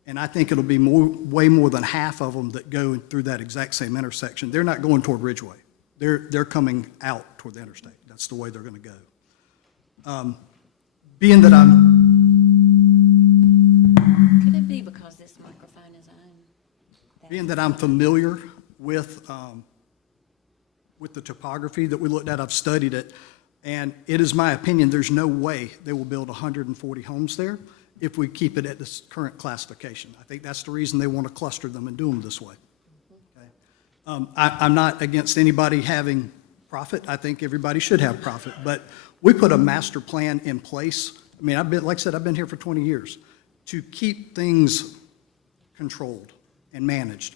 and I think it'll be way more than half of them that go through that exact same intersection. They're not going toward Ridgeway. They're coming out toward the interstate. That's the way they're going to go. Being that Could it be because this microphone is on? Being that I'm familiar with the topography that we looked at, I've studied it, and it is my opinion there's no way they will build 140 homes there if we keep it at this current classification. I think that's the reason they want to cluster them and do them this way. Okay? I'm not against anybody having profit. I think everybody should have profit, but we put a master plan in place. I mean, like I said, I've been here for 20 years to keep things controlled and managed.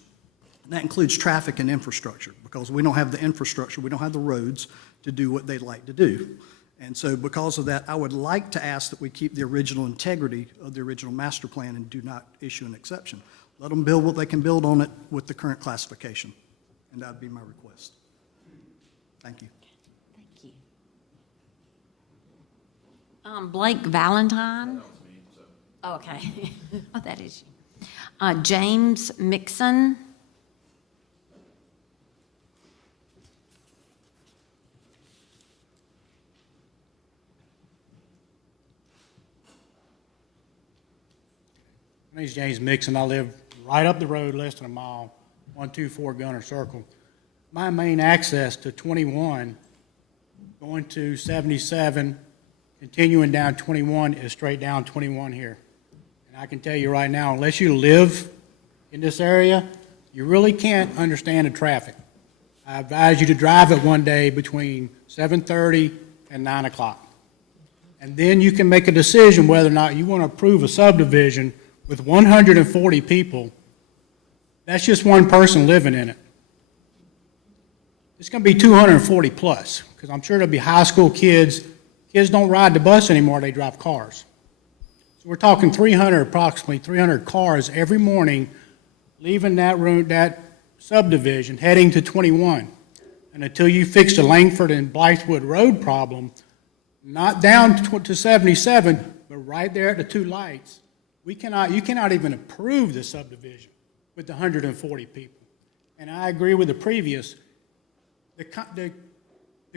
And that includes traffic and infrastructure, because we don't have the infrastructure, we don't have the roads to do what they'd like to do. And so because of that, I would like to ask that we keep the original integrity of the original master plan and do not issue an exception. Let them build what they can build on it with the current classification. And that'd be my request. Thank you. Thank you. Blake Valentine? Okay. Oh, that is you. James Mixon? My name's James Mixon. I live right up the road, less than a mile, 124 Gunner Circle. My main access to 21, going to 77, continuing down 21 is straight down 21 here. And I can tell you right now, unless you live in this area, you really can't understand the traffic. I advise you to drive it one day between 7:30 and 9 o'clock. And then you can make a decision whether or not you want to approve a subdivision with 140 people. That's just one person living in it. It's going to be 240 plus, because I'm sure there'll be high school kids. Kids don't ride the bus anymore, they drive cars. So we're talking approximately 300 cars every morning leaving that route, that subdivision, heading to 21. And until you fix the Langford and Blythewood Road problem, not down to 77, but right there at the 2 lights, you cannot even approve the subdivision with the 140 people. And I agree with the previous, the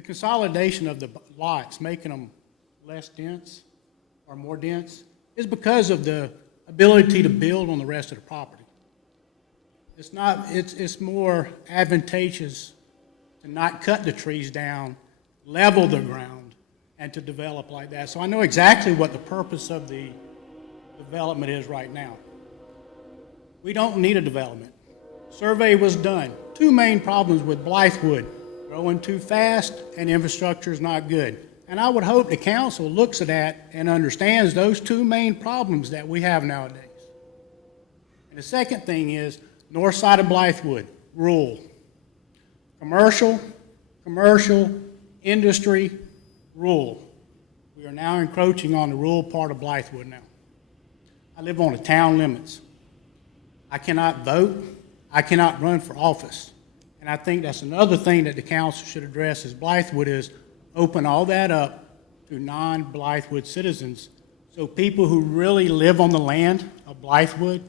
consolidation of the lots, making them less dense or more dense, is because of the ability to build on the rest of the property. It's more advantageous to not cut the trees down, level the ground, and to develop like that. So I know exactly what the purpose of the development is right now. We don't need a development. Survey was done. 2 main problems with Blythewood: growing too fast and infrastructure is not good. And I would hope the council looks at that and understands those 2 main problems that we have nowadays. And the second thing is north side of Blythewood, rural. Commercial, industry, rural. We are now encroaching on the rural part of Blythewood now. I live on the town limits. I cannot vote. I cannot run for office. And I think that's another thing that the council should address is Blythewood is open all that up to non-Blythewood citizens, so people who really live on the land of Blythewood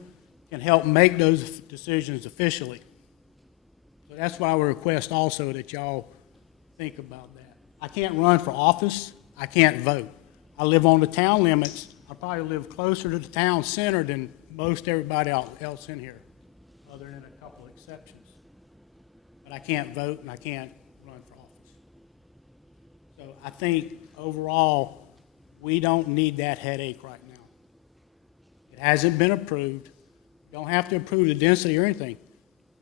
can help make those decisions officially. So that's why I would request also that y'all think about that. I can't run for office. I can't vote. I live on the town limits. I probably live closer to the town center than most everybody else in here, other than a couple exceptions. But I can't vote and I can't run for office. So I think overall, we don't need that headache right now. It hasn't been approved. You don't have to approve the density or anything.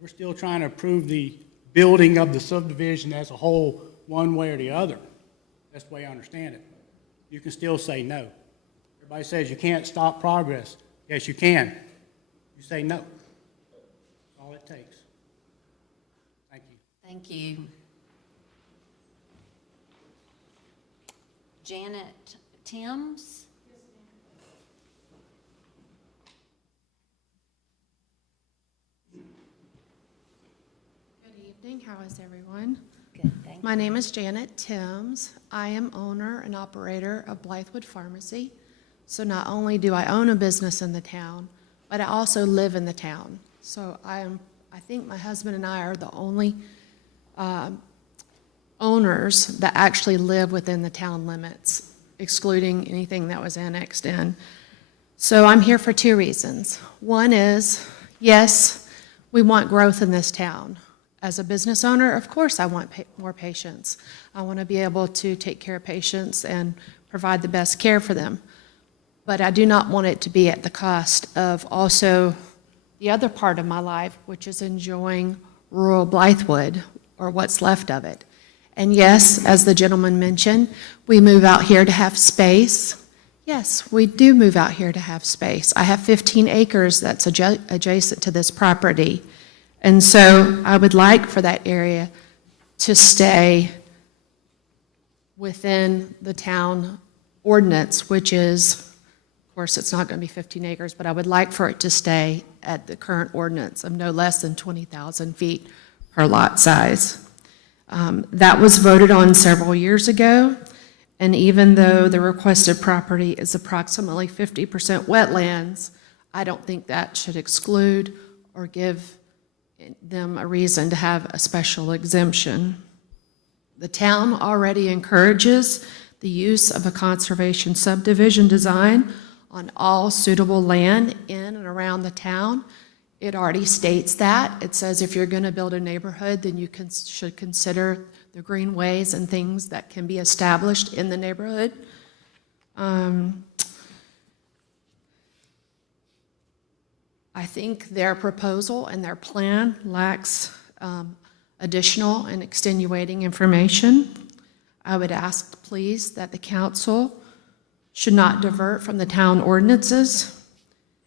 We're still trying to approve the building of the subdivision as a whole, one way or the other. That's the way I understand it. You can still say no. Everybody says you can't stop progress. Yes, you can. You say no. That's all it takes. Thank you. Thank you. Janet Timms? Good evening, how is everyone? Good, thank My name is Janet Timms. I am owner and operator of Blythewood Pharmacy. So not only do I own a business in the town, but I also live in the town. So I think my husband and I are the only owners that actually live within the town limits, excluding anything that was annexed in. So I'm here for two reasons. One is, yes, we want growth in this town. As a business owner, of course, I want more patients. I want to be able to take care of patients and provide the best care for them. But I do not want it to be at the cost of also the other part of my life, which is enjoying rural Blythewood, or what's left of it. And yes, as the gentleman mentioned, we move out here to have space. Yes, we do move out here to have space. I have 15 acres that's adjacent to this property. And so I would like for that area to stay within the town ordinance, which is, of course, it's not going to be 15 acres, but I would like for it to stay at the current ordinance of no less than 20,000 feet per lot size. That was voted on several years ago, and even though the requested property is approximately 50% wetlands, I don't think that should exclude or give them a reason to have a special exemption. The town already encourages the use of a conservation subdivision design on all suitable land in and around the town. It already states that. It says if you're going to build a neighborhood, then you should consider the greenways and things that can be established in the neighborhood. I think their proposal and their plan lacks additional and extenuating information. I would ask, please, that the council should not divert from the town ordinances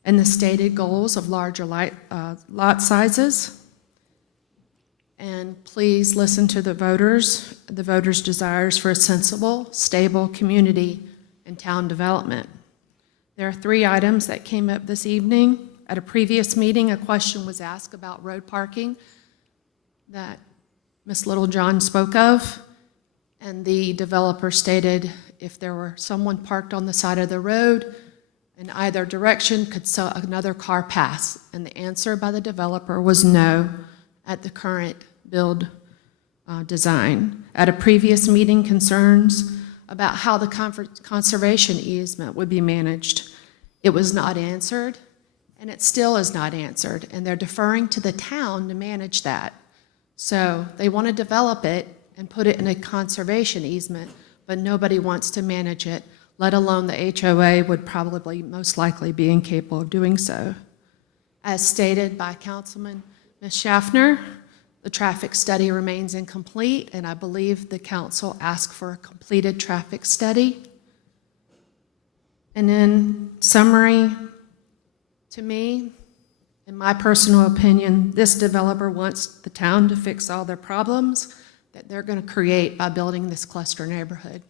and the stated goals of larger lot sizes. And please listen to the voters' desires for a sensible, stable community and town development. There are 3 items that came up this evening. At a previous meeting, a question was asked about road parking that Ms. Littlejohn spoke of, and the developer stated if there were someone parked on the side of the road in either direction, could another car pass? And the answer by the developer was no at the current build design. At a previous meeting, concerns about how the conservation easement would be managed. It was not answered, and it still is not answered, and they're deferring to the town to manage that. So they want to develop it and put it in a conservation easement, but nobody wants to manage it, let alone the HOA would probably most likely be incapable of doing so. As stated by Councilman Ms. Schaffner, the traffic study remains incomplete, and I believe the council asked for a completed traffic study. And in summary, to me, in my personal opinion, this developer wants the town to fix all their problems that they're going to create by building this cluster neighborhood.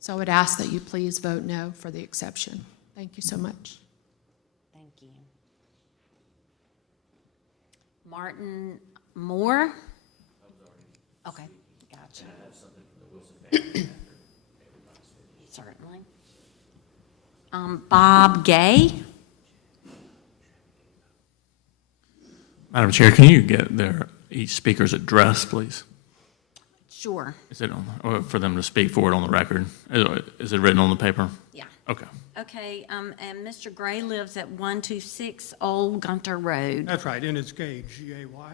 So I would ask that you please vote no for the exception. Thank you so much. Thank you. Martin Moore? Okay, gotcha. Certainly. Bob Gay? Madam Chair, can you get each speaker's address, please? Sure, Is it or for them to speak for it on the record? Is it written on the paper? yeah. Okay. Okay, and Mr. Gray lives at 126 Old Gunter Road. That's right, and it's Gay, G-A-Y.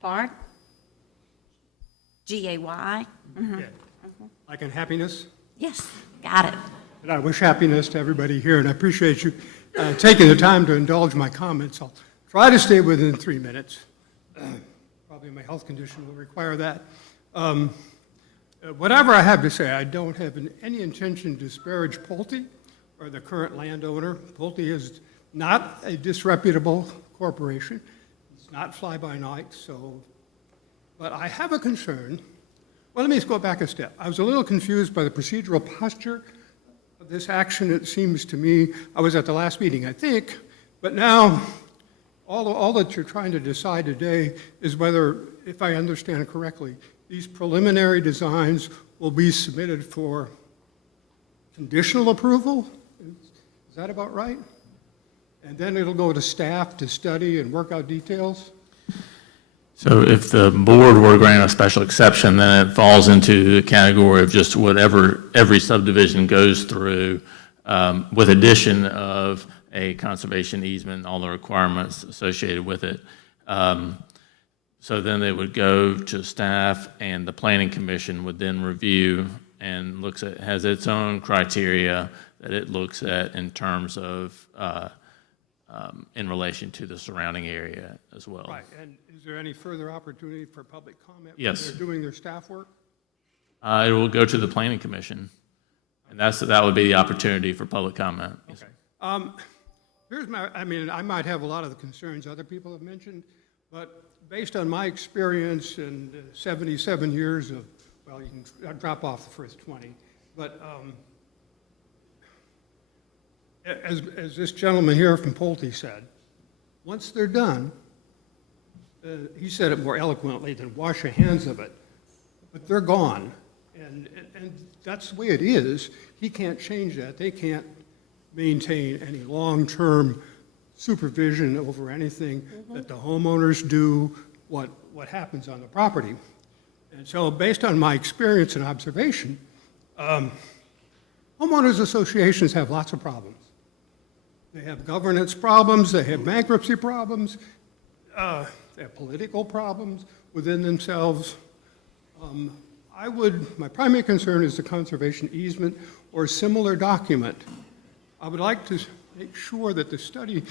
Bart? G-A-Y? Yeah. Like in happiness. Yes, got it. And I wish happiness to everybody here, and I appreciate you taking the time to indulge my comments. I'll try to stay within 3 minutes. Probably my health condition will require that. Whatever I have to say, I don't have any intention to disparage Pulte or the current landowner. Pulte has not a disreputable corporation. It's not fly-by-night, so, but I have a concern. Well, let me just go back a step. I was a little confused by the procedural posture of this action. It seems to me, I was at the last meeting, I think, but now all that you're trying to decide today is whether, if I understand correctly, these preliminary designs will be submitted for conditional approval? Is that about right? And then it'll go to staff to study and work out details? So if the board were to grant a special exception, then it falls into the category of just whatever every subdivision goes through, with addition of a conservation easement and all the requirements associated with it. So then they would go to staff, and the planning commission would then review and has its own criteria that it looks at in terms of, in relation to the surrounding area as well. Right, and is there any further opportunity for public comment? Yes. When they're doing their staff work? It will go to the planning commission, and that would be the opportunity for public comment. Okay. Here's I might have a lot of the concerns other people have mentioned, but based on my experience and 77 years of, well, you can drop off the first 20, but as this gentleman here from Pulte said, once they're done, he said it more eloquently than wash your hands of it, but they're gone. And that's the way it is. He can't change that. They can't maintain any long-term supervision over anything that the homeowners do, what happens on the property. And so based on my experience and observation, homeowners associations have lots of problems. They have governance problems, they have bankruptcy problems, they have political problems within themselves. My primary concern is the conservation easement or similar document. I would like to make sure that the study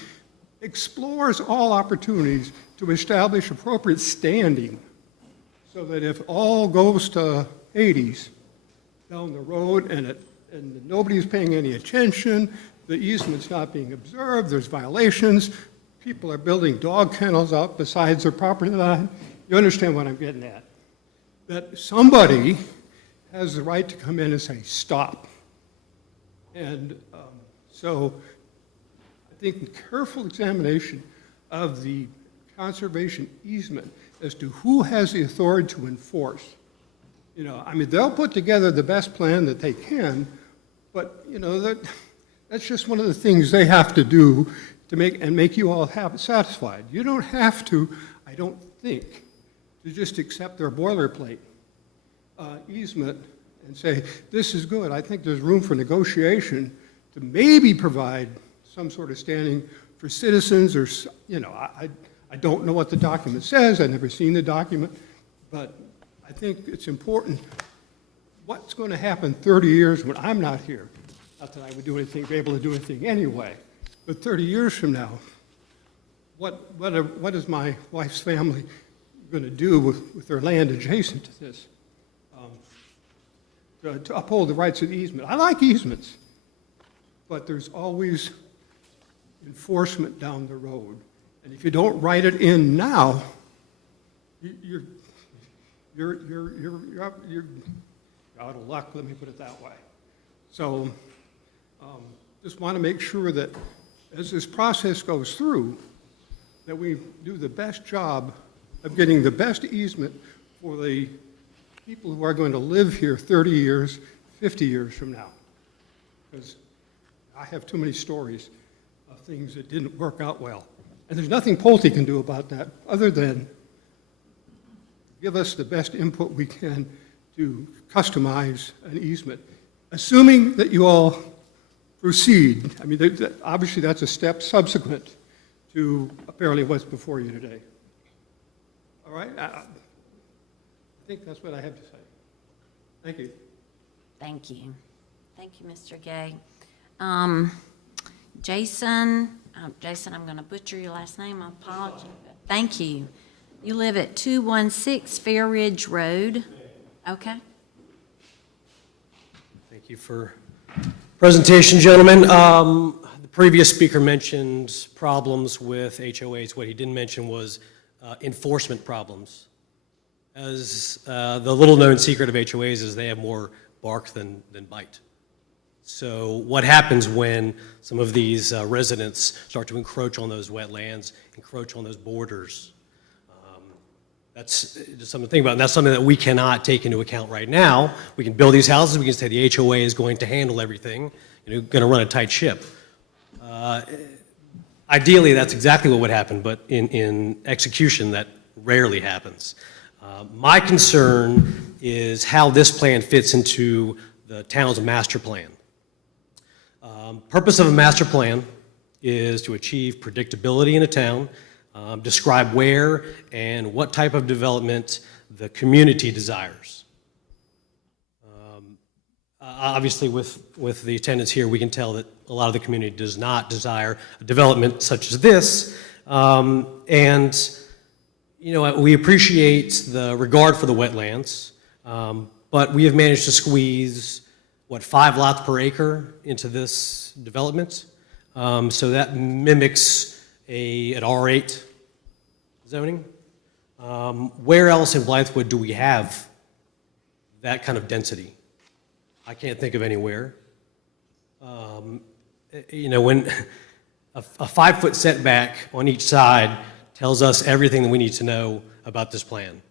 explores all opportunities to establish appropriate standing so that if all goes to Hades down the road and nobody's paying any attention, the easement's not being observed, there's violations, people are building dog kennels out besides their property line. You understand what I'm getting at? That somebody has the right to come in and say, stop. And so I think careful examination of the conservation easement as to who has the authority to enforce. They'll put together the best plan that they can, but, that's just one of the things they have to do to make you all satisfied. You don't have to, I don't think, to just accept their boilerplate easement and say, this is good. I think there's room for negotiation to maybe provide some sort of standing for citizens or, I don't know what the document says. I've never seen the document, but I think it's important. What's going to happen 30 years when I'm not here? Not that I would be able to do anything anyway, but 30 years from now, what is my wife's family going to do with their land adjacent to this? To uphold the rights of the easement. I like easements, but there's always enforcement down the road. And if you don't write it in now, you're out of luck, let me put it that way. So just want to make sure that as this process goes through, that we do the best job of getting the best easement for the people who are going to live here 30 years, 50 years from now. Because I have too many stories of things that didn't work out well. And there's nothing Pulte can do about that other than give us the best input we can to customize an easement, assuming that you all proceed. Obviously that's a step subsequent to apparently what's before you today. All right? I think that's what I have to say. Thank you. Thank you. Thank you, Mr. Gay. Jason, I'm going to butcher your last name. I apologize. Thank you. You live at 216 Fair Ridge Road. Okay. Thank you for presentation, gentlemen. The previous speaker mentioned problems with HOAs. What he didn't mention was enforcement problems. As the little-known secret of HOAs is they have more bark than bite. So what happens when some of these residents start to encroach on those wetlands, encroach on those borders? That's just something to think about, and that's something that we cannot take into account right now. We can build these houses, we can say the HOA is going to handle everything, going to run a tight ship. Ideally, that's exactly what would happen, but in execution, that rarely happens. My concern is how this plan fits into the town's master plan. Purpose of a master plan is to achieve predictability in a town, describe where and what type of development the community desires. Obviously, with the attendance here, we can tell that a lot of the community does not desire a development such as this. We appreciate the regard for the wetlands, but we have managed to squeeze, 5 lots per acre into this development. So that mimics an R8 zoning. Where else in Blythewood do we have that kind of density? I can't think of anywhere. When a 5-foot setback on each side tells us everything that we need to know about this plan.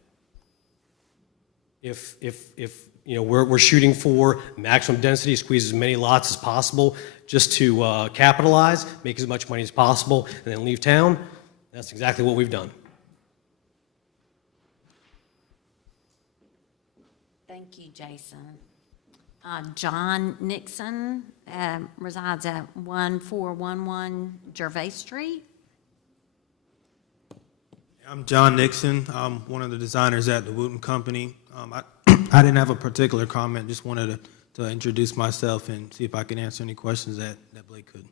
If we're shooting for maximum density, squeeze as many lots as possible just to capitalize, make as much money as possible, and then leave town, that's exactly what we've done. Thank you, Jason. John Nixon resides at 1411 Gervais Street. I'm John Nixon. I'm one of the designers at the Wooten Company. I didn't have a particular comment, just wanted to introduce myself and see if I can answer any questions that Blake could.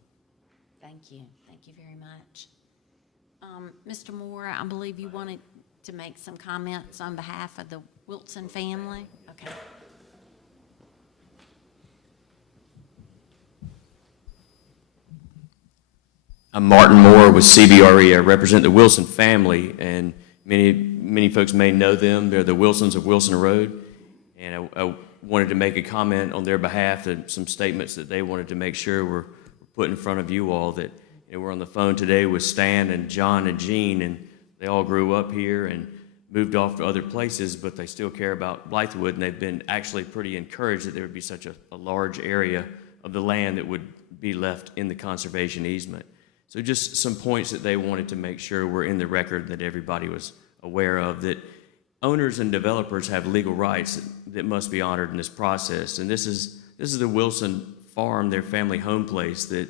Thank you. Thank you very much. Mr. Moore, I believe you wanted to make some comments on behalf of the Wilson family. Okay. I'm Martin Moore with CBRE. I represent the Wilson family, and many folks may know them. They're the Wilsons of Wilson Road, and I wanted to make a comment on their behalf, that some statements that they wanted to make sure were put in front of you all, that we're on the phone today with Stan and John and Jean, and they all grew up here and moved off to other places, but they still care about Blythewood, and they've been actually pretty encouraged that there would be such a large area of the land that would be left in the conservation easement. So just some points that they wanted to make sure were in the record, that everybody was aware of, that owners and developers have legal rights that must be honored in this process. And this is the Wilson farm, their family home place, that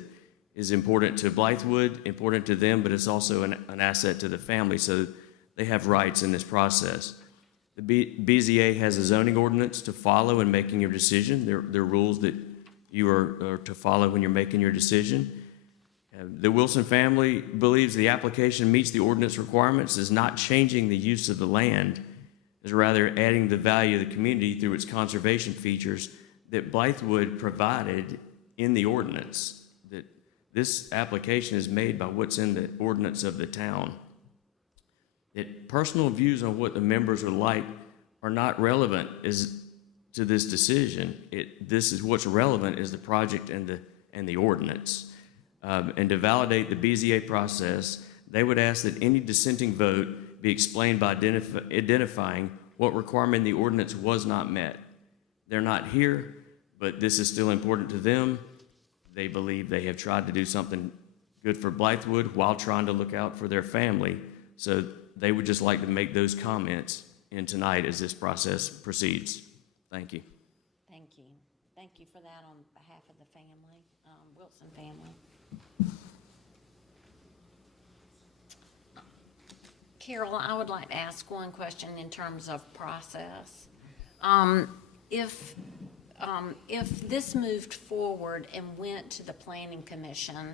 is important to Blythewood, important to them, but it's also an asset to the family, so they have rights in this process. The BZA has a zoning ordinance to follow in making your decision. There are rules that you are to follow when you're making your decision. The Wilson family believes the application meets the ordinance requirements, is not changing the use of the land, is rather adding the value of the community through its conservation features that Blythewood provided in the ordinance. That this application is made by what's in the ordinance of the town. That personal views on what the members would like are not relevant to this decision. This is what's relevant is the project and the ordinance. And to validate the BZA process, they would ask that any dissenting vote be explained by identifying what requirement in the ordinance was not met. They're not here, but this is still important to them. They believe they have tried to do something good for Blythewood while trying to look out for their family. So they would just like to make those comments in tonight as this process proceeds. Thank you. Thank you. Thank you for that on behalf of the family, Wilson family. Carol, I would like to ask one question in terms of process. If this moved forward and went to the Planning Commission,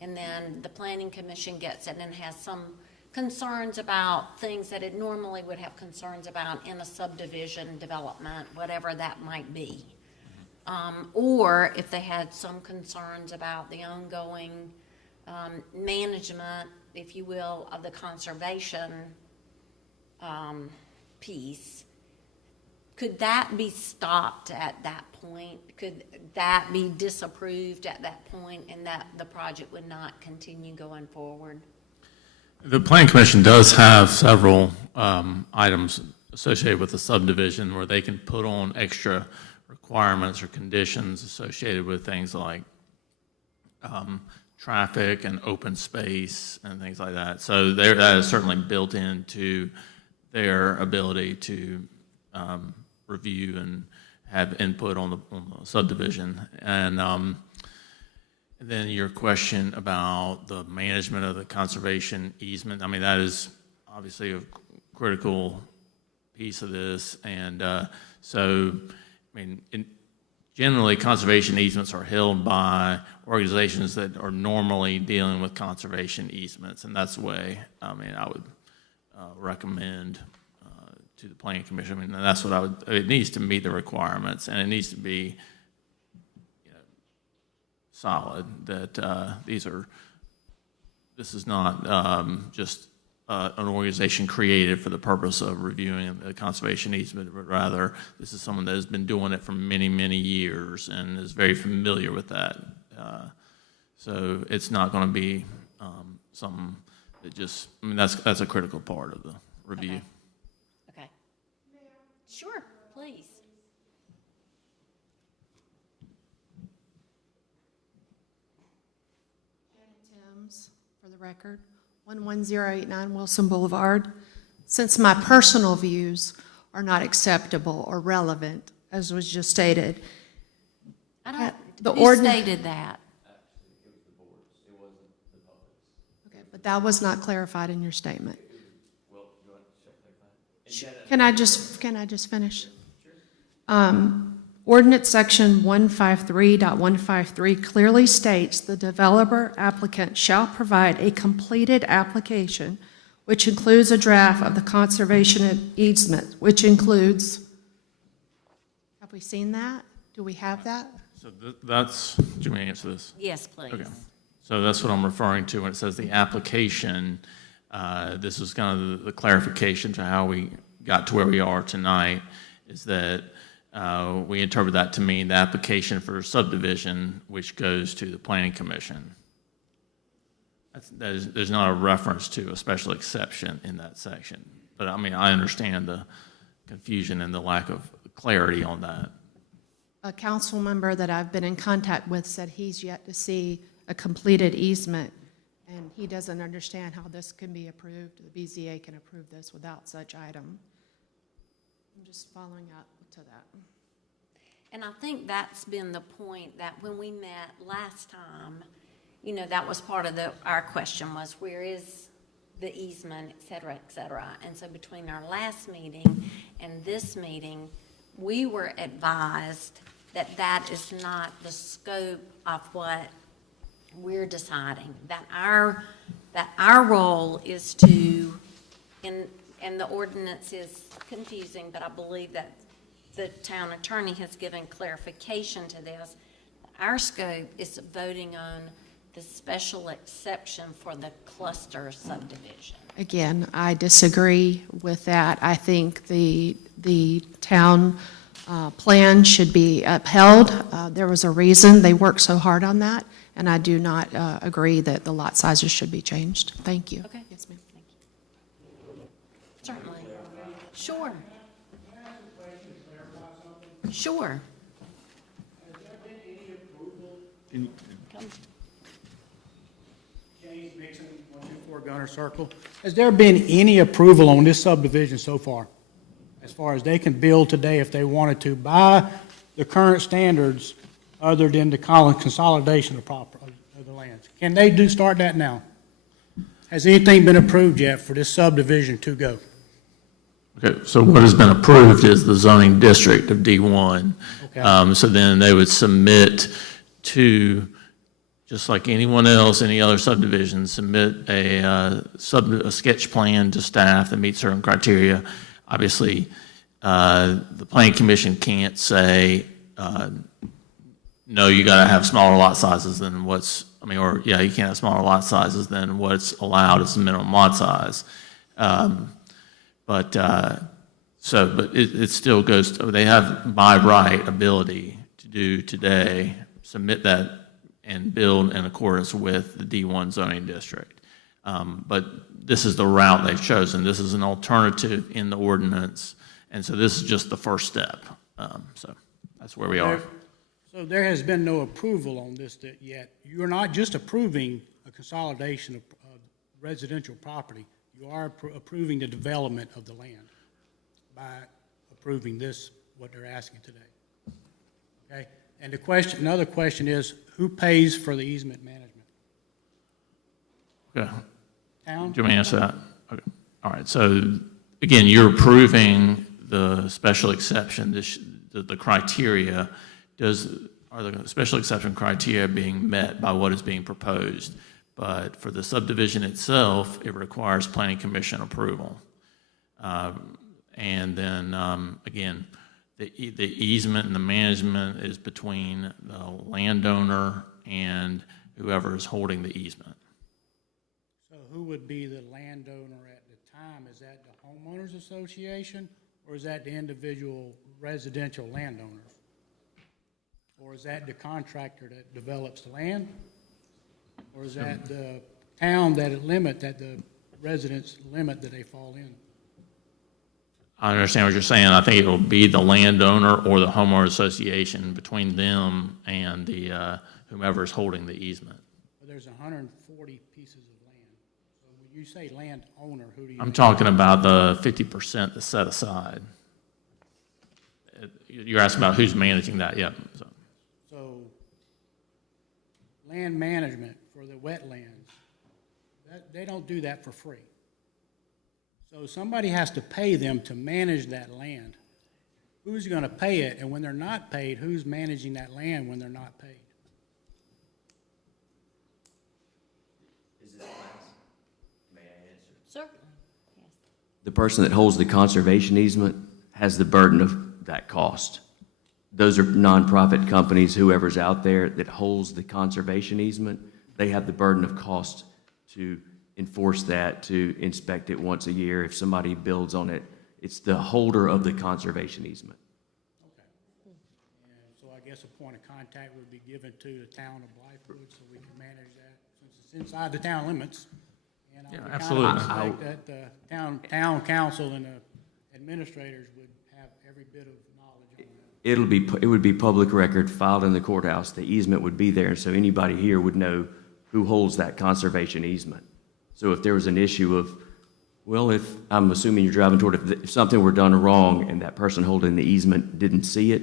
and then the Planning Commission gets it and has some concerns about things that it normally would have concerns about in a subdivision development, whatever that might be, or if they had some concerns about the ongoing management, if you will, of the conservation piece. Could that be stopped at that point? Could that be disapproved at that point, and that the project would not continue going forward? The Planning Commission does have several items associated with the subdivision where they can put on extra requirements or conditions associated with things like traffic and open space and things like that. So that is certainly built into their ability to review and have input on the subdivision. And then your question about the management of the conservation easement, I mean, that is obviously a critical piece of this. And so, I mean, generally, conservation easements are held by organizations that are normally dealing with conservation easements, and that's the way, I mean, I would recommend to the Planning Commission. I mean, that's what I would, it needs to meet the requirements, and it needs to be, you know, solid, that this is not just an organization created for the purpose of reviewing a conservation easement, but rather this is someone that has been doing it for many, many years and is very familiar with that. So it's not going to be something that just, I mean, that's a critical part of the review. Okay. Sure, please. Timms, for the record, 11089 Wilson Boulevard. Since my personal views are not acceptable or relevant, as was just stated, I don't, the who stated that? okay, but that was not clarified in your statement. Can I just finish? Ordinance section 153.153 clearly states the developer applicant shall provide a completed application which includes a draft of the conservation easement, which includes, have we seen that? Do we have that? So that's, do you want me to answer this? Yes, please. Okay. So that's what I'm referring to when it says the application. This is kind of the clarification to how we got to where we are tonight, is that we interpret that to mean the application for subdivision, which goes to the Planning Commission. There's not a reference to a special exception in that section. But I mean, I understand the confusion and the lack of clarity on that. A council member that I've been in contact with said he's yet to see a completed easement, and he doesn't understand how this can be approved. The BZA can approve this without such item. I'm just following up to that. And I think that's been the point, that when we met last time, you know, that was part of our question was, where is the easement, et cetera, et cetera. And so between our last meeting and this meeting, we were advised that that is not the scope of what we're deciding, that our role is to, and the ordinance is confusing, but I believe that the town attorney has given clarification to this. Our scope is voting on the special exception for the cluster subdivision. Again, I disagree with that. I think the town plan should be upheld. There was a reason they worked so hard on that, and I do not agree that the lot sizes should be changed. Thank you. Okay. Yes, ma'am. Thank you. Certainly. Sure. Sure. James Mixon, 124 Gunner Circle. Has there been any approval on this subdivision so far? As far as they can build today if they wanted to, by the current standards, other than the consolidation of the lands? Can they start that now? Has anything been approved yet for this subdivision to go? Okay, so what has been approved is the zoning district of D1. Okay. So then they would submit to, just like anyone else, any other subdivision, submit a sketch plan to staff that meets certain criteria. Obviously, the Planning Commission can't say, no, you gotta have smaller lot sizes than what's, I mean, or, yeah, you can't have smaller lot sizes than what's allowed as the minimum lot size. But it still goes, they have by right ability to do today, submit that and build in accordance with the D1 zoning district. But this is the route they've chosen. This is an alternative in the ordinance, and so this is just the first step. So that's where we are. So there has been no approval on this yet. You're not just approving a consolidation of residential property. You are approving the development of the land by approving this, what they're asking today. Okay? And another question is, who pays for the easement management? Okay. Town? Do you want me to answer that? Okay. All right. So again, you're approving the special exception, the criteria. Are the special exception criteria being met by what is being proposed? But for the subdivision itself, it requires planning commission approval. And then, again, the easement and the management is between the landowner and whoever is holding the easement. So who would be the landowner at the time? Is that the homeowners association, or is that the individual residential landowners? Or is that the contractor that develops the land? Or is that the town that the residents limit that they fall in? I understand what you're saying. I think it will be the landowner or the homeowner association between them and the whomever is holding the easement. Well, there's 140 pieces of land. So when you say landowner, who do you I'm mean? talking about the 50% that's set aside. You're asking about who's managing that, yeah. So land management for the wetlands, they don't do that for free. So somebody has to pay them to manage that land. Who's going to pay it? And when they're not paid, who's managing that land when they're not paid? Certainly, yes. The person that holds the conservation easement has the burden of that cost. Those are nonprofit companies, whoever's out there that holds the conservation easement, they have the burden of cost to enforce that, to inspect it once a year. If somebody builds on it, it's the holder of the conservation easement. Okay. And so I guess a point of contact would be given to the town of Blythewood so we can manage that, since it's inside the town limits. And I would absolutely. kind of expect that the town council and the administrators would have every bit of knowledge on that. It would be public record filed in the courthouse. The easement would be there, so anybody here would know who holds that conservation easement. So if there was an issue of, well, if, I'm assuming you're driving toward, if something were done wrong and that person holding the easement didn't see it,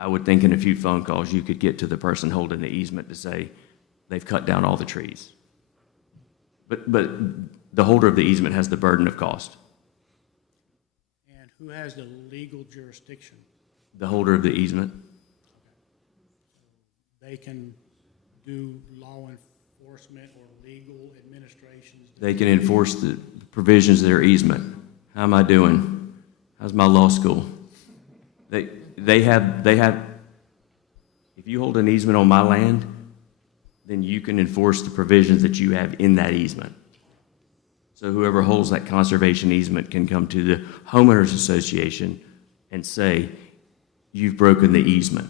I would think in a few phone calls you could get to the person holding the easement to say, they've cut down all the trees. But the holder of the easement has the burden of cost. And who has the legal jurisdiction? The holder of the easement. They can do law enforcement or legal administrations. They can enforce the provisions of their easement. How am I doing? How's my law school? They have, if you hold an easement on my land, then you can enforce the provisions that you have in that easement. So whoever holds that conservation easement can come to the homeowners association and say, you've broken the easement.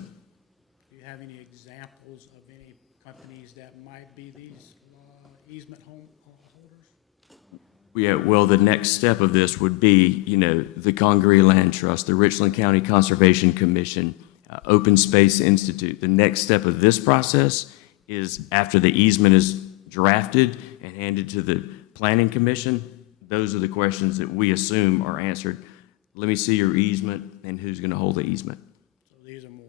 Do you have any examples of any companies that might be these easement holders? Yeah, well, the next step of this would be, the Congaree Land Trust, the Richland County Conservation Commission, Open Space Institute. The next step of this process is after the easement is drafted and handed to the Planning Commission, those are the questions that we assume are answered. Let me see your easement and who's going to hold the easement. So these are more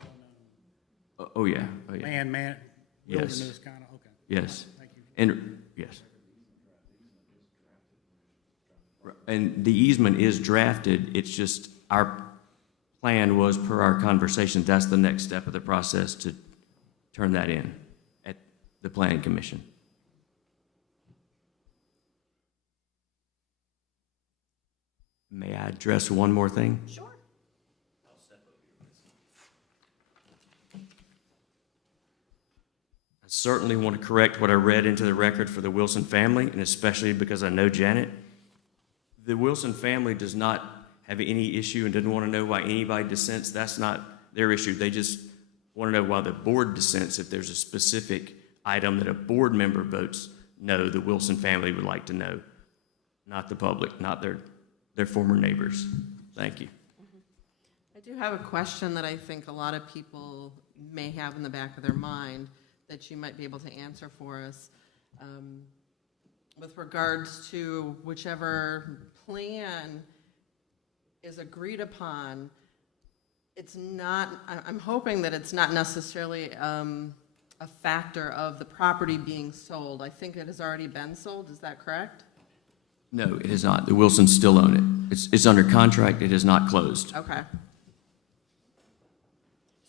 well-known Oh, yeah. land Yes. wilderness kind of, okay. Yes. Thank you. And, yes. And the easement is drafted, it's just our plan was, per our conversation, that's the next step of the process to turn that in at the Planning Commission. May I address one more thing? Sure. certainly want to correct what I read into the record for the Wilson family, and especially because I know Janet. The Wilson family does not have any issue and doesn't want to know why anybody dissents. That's not their issue. They just want to know why the board dissents. If there's a specific item that a board member votes no, the Wilson family would like to know, not the public, not their former neighbors. Thank you. I do have a question that I think a lot of people may have in the back of their mind that you might be able to answer for us. With regards to whichever plan is agreed upon, it's not, I'm hoping that it's not necessarily a factor of the property being sold. I think it has already been sold, is that correct? No, it is not. The Wilsons still own it. It's under contract. It is not closed. Okay.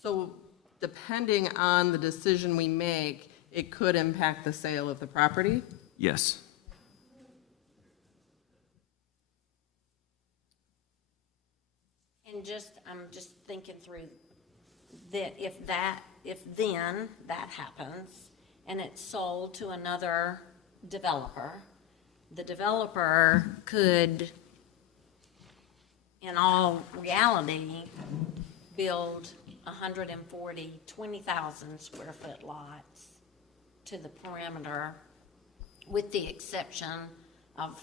So depending on the decision we make, it could impact the sale of the property? Yes. And I'm just thinking through that if then that happens and it's sold to another developer, the developer could, in all reality, build 140 20,000 square foot lots to the perimeter, with the exception of,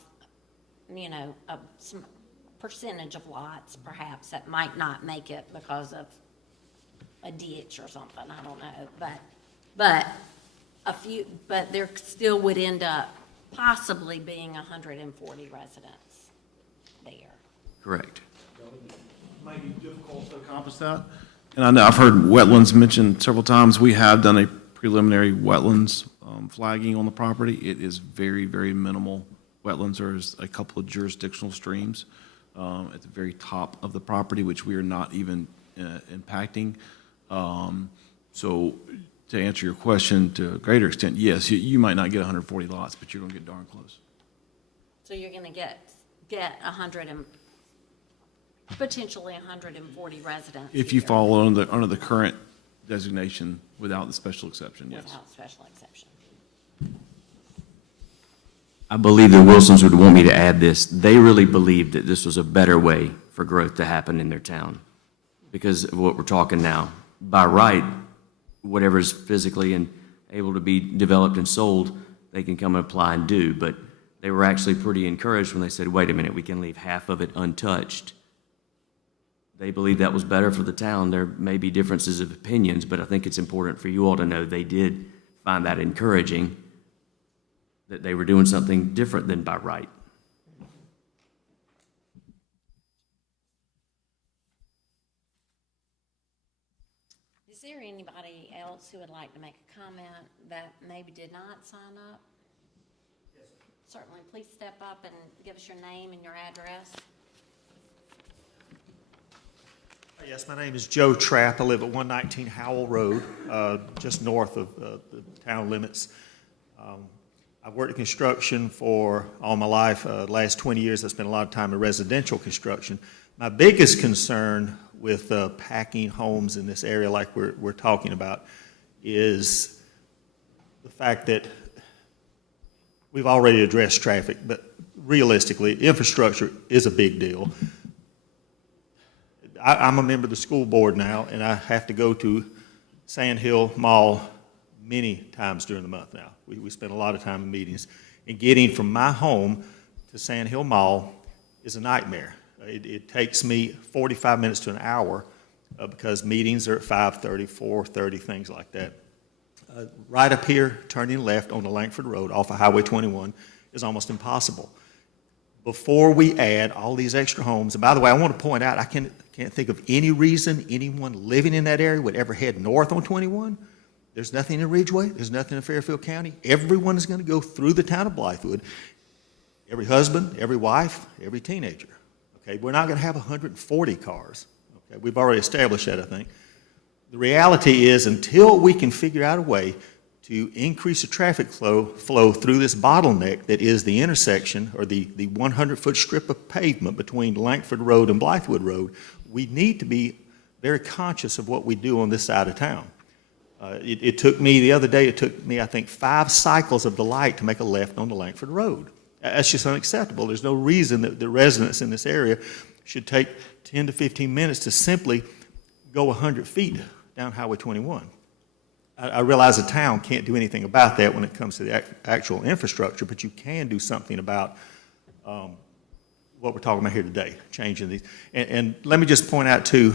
some percentage of lots perhaps that might not make it because of a ditch or something, I don't know, but there still would end up possibly being 140 residents there. Correct. It might be difficult to accomplish that. And I know I've heard wetlands mentioned several times. We have done a preliminary wetlands flagging on the property. It is very, very minimal wetlands. There's a couple of jurisdictional streams at the very top of the property, which we are not even impacting. So to answer your question to a greater extent, yes, you might not get 140 lots, but you're going to get darn close. So you're going to get 100 and potentially 140 residents. If you here fall under the current designation without the special exception, yes. without special exception. I believe the Wilsons would want me to add this. They really believed that this was a better way for growth to happen in their town because of what we're talking now. By right, whatever's physically and able to be developed and sold, they can come and apply and do. But they were actually pretty encouraged when they said, wait a minute, we can leave half of it untouched. They believed that was better for the town. There may be differences of opinions, but I think it's important for you all to know they did find that encouraging, that they were doing something different than by right. Is there anybody else who would like to make a comment that maybe did not sign up? Yes. Certainly, please step up and give us your name and your address. Yes, my name is Joe Trapp. I live at 119 Howell Road, just north of the town limits. I've worked in construction for all my life. Last 20 years, I spent a lot of time in residential construction. My biggest concern with packing homes in this area like we're talking about is the fact that we've already addressed traffic, but realistically, infrastructure is a big deal. I'm a member of the school board now, and I have to go to Sand Hill Mall many times during the month now. We spend a lot of time in meetings. And getting from my home to Sand Hill Mall is a nightmare. It takes me 45 minutes to an hour because meetings are at 5:30, 4:30, things like that. Right up here, turning left on the Langford Road off of Highway 21 is almost impossible. Before we add all these extra homes, and by the way, I want to point out, I can't think of any reason anyone living in that area would ever head north on 21. There's nothing in Ridgeway. There's nothing in Fairfield County. Everyone is going to go through the town of Blythewood. Every husband, every wife, every teenager. Okay, we're not going to have 140 cars. Okay, we've already established that, I think. The reality is, until we can figure out a way to increase the traffic flow through this bottleneck that is the intersection or the 100-foot strip of pavement between Langford Road and Blythewood Road, we need to be very conscious of what we do on this side of town. It took me, the other day, it took me, I think, 5 cycles of the light to make a left on the Langford Road. That's just unacceptable. There's no reason that the residents in this area should take 10 to 15 minutes to simply go 100 feet down Highway 21. I realize the town can't do anything about that when it comes to the actual infrastructure, but you can do something about what we're talking about here today, changing these. And let me just point out, too,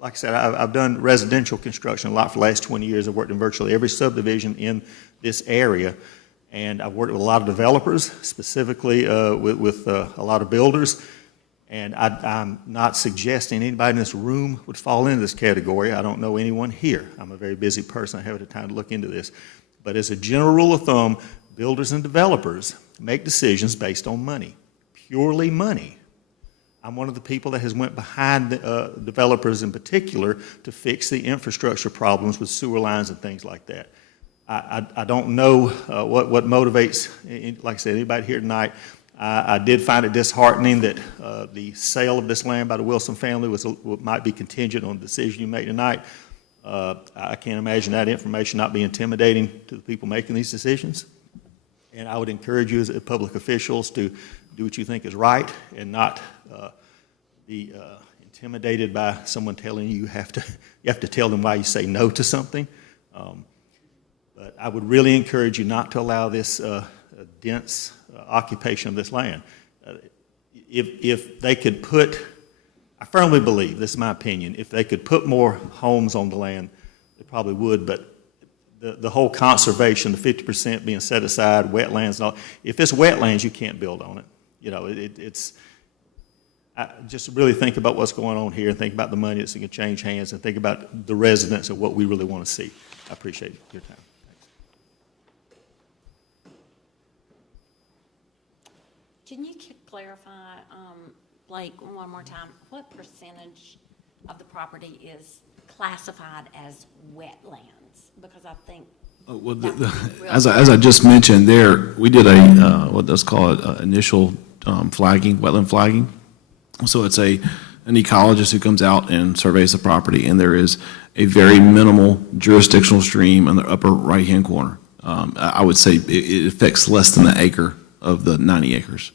like I said, I've done residential construction a lot for the last 20 years. I've worked in virtually every subdivision in this area, and I've worked with a lot of developers, specifically with a lot of builders. And I'm not suggesting anybody in this room would fall into this category. I don't know anyone here. I'm a very busy person. I haven't had time to look into this. But as a general rule of thumb, builders and developers make decisions based on money, purely money. I'm one of the people that has went behind the developers in particular to fix the infrastructure problems with sewer lines and things like that. I don't know what motivates, like I said, anybody here tonight. I did find it disheartening that the sale of this land by the Wilson family might be contingent on the decision you make tonight. I can't imagine that information not being intimidating to the people making these decisions. And I would encourage you as public officials to do what you think is right and not be intimidated by someone telling you you have to tell them why you say no to something. But I would really encourage you not to allow this dense occupation of this land. If they could put, I firmly believe, this is my opinion, if they could put more homes on the land, they probably would, but the whole conservation, the 50% being set aside, wetlands and all, if it's wetlands, you can't build on it. You know, just really think about what's going on here and think about the money that's going to change hands and think about the residents and what we really want to see. I appreciate your time. Can you clarify, Blake, one more time, what percentage of the property is classified as wetlands? Because I think. As I just mentioned, we did a what's called initial flagging, wetland flagging. So it's an ecologist who comes out and surveys the property, and there is a very minimal jurisdictional stream in the upper right-hand corner. I would say it affects less than an acre of the 90 acres.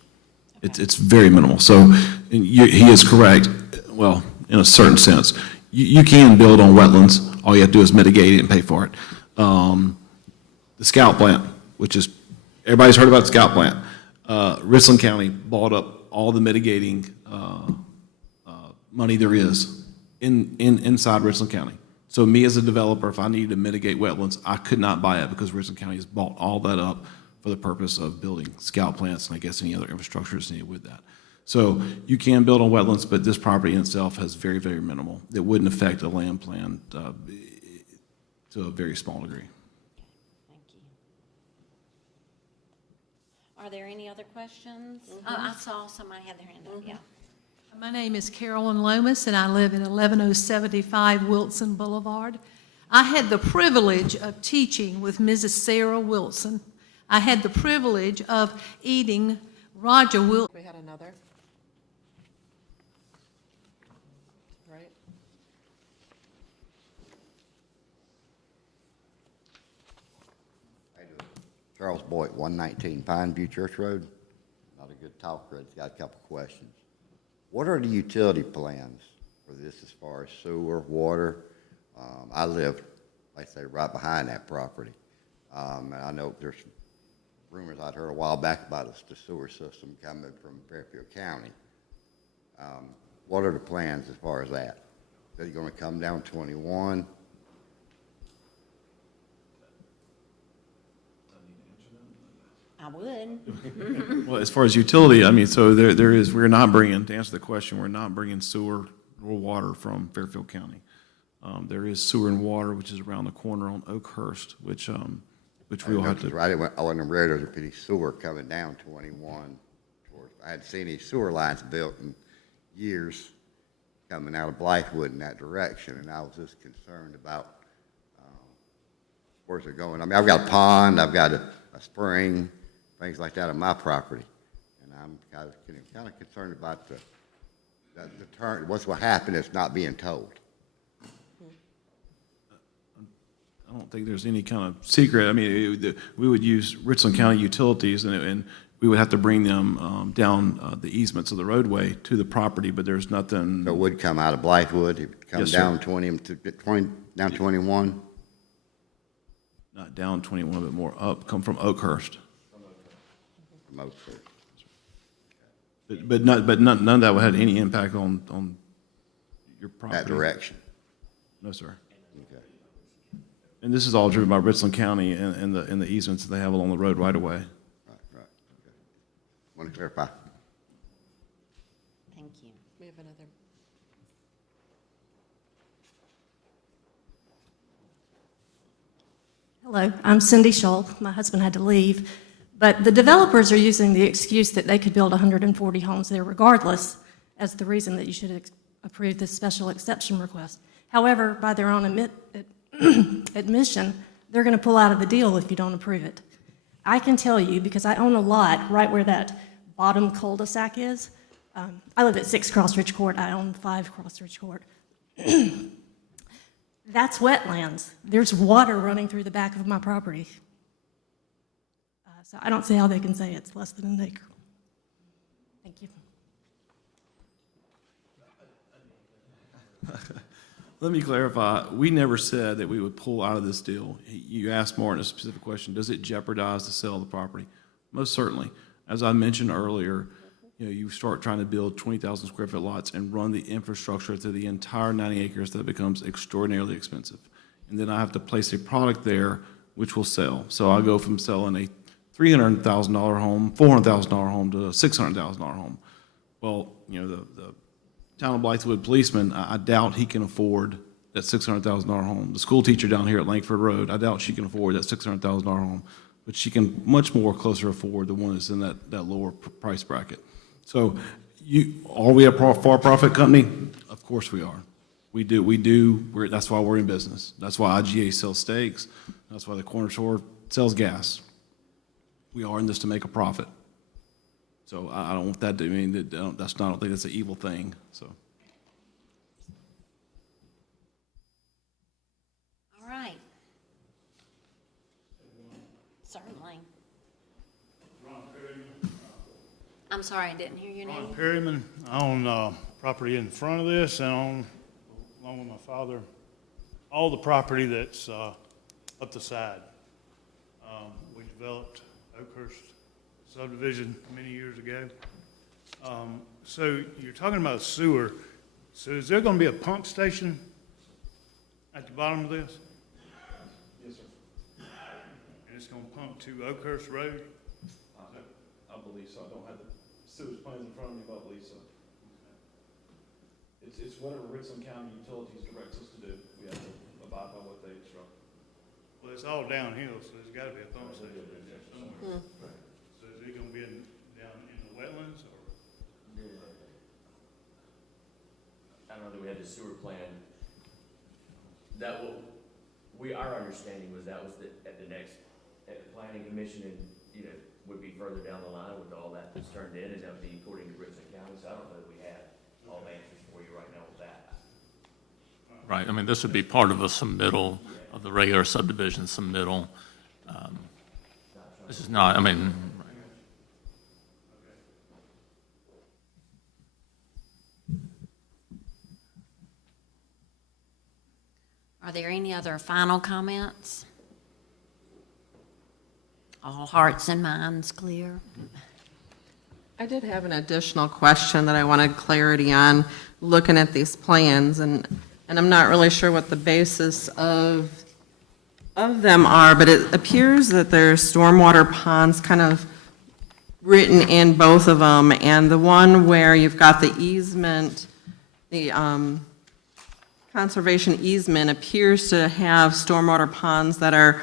It's very minimal. So he is correct, well, in a certain sense. You can build on wetlands. All you have to do is mitigate it and pay for it. The Scout plant, which is, everybody's heard about the Scout plant. Richland County bought up all the mitigating money there is inside Richland County. So me as a developer, if I needed to mitigate wetlands, I could not buy it because Richland County has bought all that up for the purpose of building Scout plants and I guess any other infrastructure is needed with that. So you can build on wetlands, but this property in itself has very, very minimal. It wouldn't affect a land plan to a very small degree. Thank you. Are there any other questions? Oh, I saw somebody had their hand up, yeah. My name is Carolyn Lomas, and I live at 11075 Wilson Boulevard. I had the privilege of teaching with Mrs. Sarah Wilson. I had the privilege of eating Roger Wilson. We had another. Right? Charles Boyd, 119 Pine View Church Road. Not a good talker, it's got a couple questions. What are the utility plans for this as far as sewer, water? I live, like I say, right behind that property. And I know there's rumors I'd heard a while back about the sewer system coming from Fairfield County. What are the plans as far as that? Is it going to come down 21? I would. Well, as far as utility, I mean, so we're not bringing, to answer the question, we're not bringing sewer or water from Fairfield County. There is sewer and water, which is around the corner on Oakhurst, which we will have to. I wasn't aware there was any sewer coming down 21. I hadn't seen any sewer lines built in years coming out of Blythewood in that direction, and I was just concerned about where's it going. I mean, I've got a pond, I've got a spring, things like that on my property, and I'm kind of concerned about the turn. What's going to happen if it's not being told? I don't think there's any kind of secret. I mean, we would use Richland County Utilities, and we would have to bring them down the easements of the roadway to the property, but there's nothing. So it would come out of Blythewood, it would come Yes, sir. down 20, down 21? Not down 21, but more up, come from Oakhurst. From Oakhurst. But none of that would have any impact on your property. That direction? No, sir. Okay. And this is all driven by Richland County and the easements that they have along the road right away. Right, okay. Want to clarify? Thank you. We have another. Hello, I'm Cindy Schull. My husband had to leave. But the developers are using the excuse that they could build 140 homes there regardless as the reason that you should approve this special exception request. However, by their own admission, they're going to pull out of the deal if you don't approve it. I can tell you, because I own a lot right where that bottom cul-de-sac is. I live at 6 Crossridge Court. I own 5 Crossridge Court. That's wetlands. There's water running through the back of my property. So I don't see how they can say it's less than an acre. Thank you. Let me clarify. We never said that we would pull out of this deal. You asked Martin a specific question. Does it jeopardize the sale of the property? Most certainly. As I mentioned earlier, you start trying to build 20,000 square foot lots and run the infrastructure through the entire 90 acres, that becomes extraordinarily expensive. And then I have to place a product there which will sell. So I go from selling a $300,000 home, $400,000 home to a $600,000 home. Well, the town of Blythewood policeman, I doubt he can afford that $600,000 home. The school teacher down here at Langford Road, I doubt she can afford that $600,000 home, but she can much more closer afford the one that's in that lower price bracket. So are we a for-profit company? Of course we are. We do. That's why we're in business. That's why IGA sells steaks. That's why the corner store sells gas. We are in this to make a profit. So I don't want that to mean that, I don't think that's an evil thing, so. All right. Certainly. I'm sorry, I didn't hear your name. Ron Perryman. I own property in front of this, and own, along with my father, all the property that's up the side. We developed Oakhurst subdivision many years ago. So you're talking about sewer. So is there going to be a pump station at the bottom of this? Yes, sir. And it's going to pump to Oakhurst Road? I believe so. I don't have the sewage plans in front of me, but I believe so. It's whatever Richland County Utilities directs us to do. We have to abide by what they instruct. Well, it's all downhill, so there's got to be a pump station somewhere. So is it going to be down in the wetlands, or? I don't know that we had the sewer plan. Our understanding was that was at the planning commission, and, would be further down the line with all that that's turned in, and that would be according to Richland County, so I don't know that we have all the answers for you right now with that. Right, I mean, this would be part of a submittal of the regular subdivision submittal. This is not, I mean, Are there any other final comments? All hearts and minds clear? I did have an additional question that I wanted clarity on, looking at these plans, and I'm not really sure what the basis of them are, but it appears that there's stormwater ponds kind of written in both of them, and the one where you've got the easement, the conservation easement appears to have stormwater ponds that are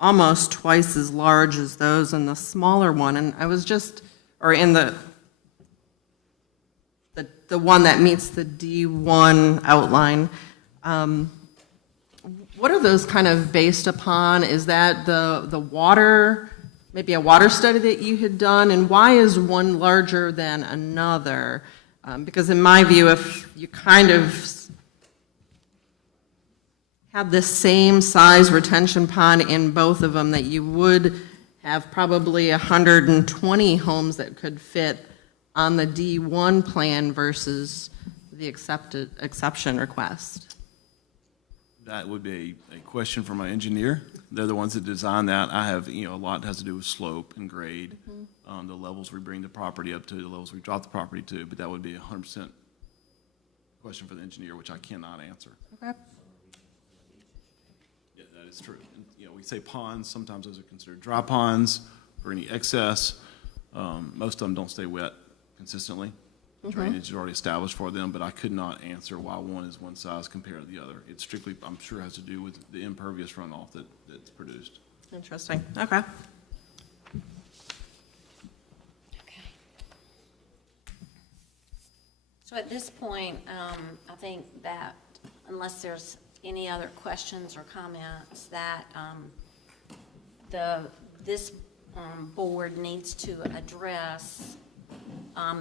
almost twice as large as those in the smaller one, and I was just, or in the one that meets the D1 outline. What are those kind of based upon? Is that the water, maybe a water study that you had done, and why is one larger than another? Because in my view, if you kind of had the same size retention pond in both of them, that you would have probably 120 homes that could fit on the D1 plan versus the exception request? That would be a question for my engineer. They're the ones that design that. I have, a lot has to do with slope and grade, the levels we bring the property up to, the levels we drop the property to, but that would be 100% question for the engineer, which I cannot answer. Okay. Yeah, that is true. And, we say ponds, sometimes those are considered dry ponds for any excess. Most of them don't stay wet consistently. Drainage is already established for them, but I could not answer why one is one size compared to the other. It strictly, I'm sure, has to do with the impervious runoff that's produced. Interesting, okay. Okay. So at this point, I think that unless there's any other questions or comments, that this board needs to address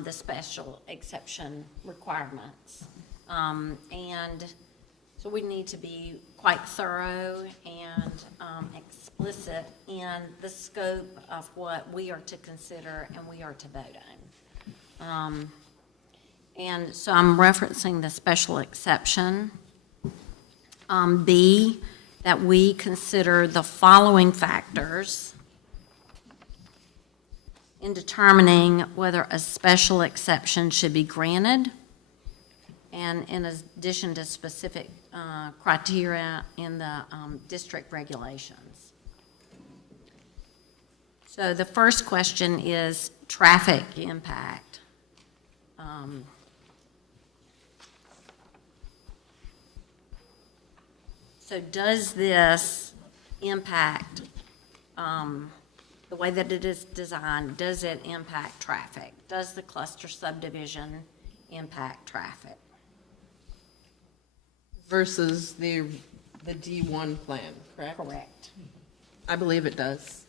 the special exception requirements. And so we need to be quite thorough and explicit in the scope of what we are to consider and we are to vote on. And so I'm referencing the special exception. B, that we consider the following factors in determining whether a special exception should be granted, and in addition to specific criteria in the district regulations. So the first question is traffic impact. So does this impact, the way that it is designed, does it impact traffic? Does the cluster subdivision impact traffic? Versus the D1 plan, correct? Correct. I believe it does.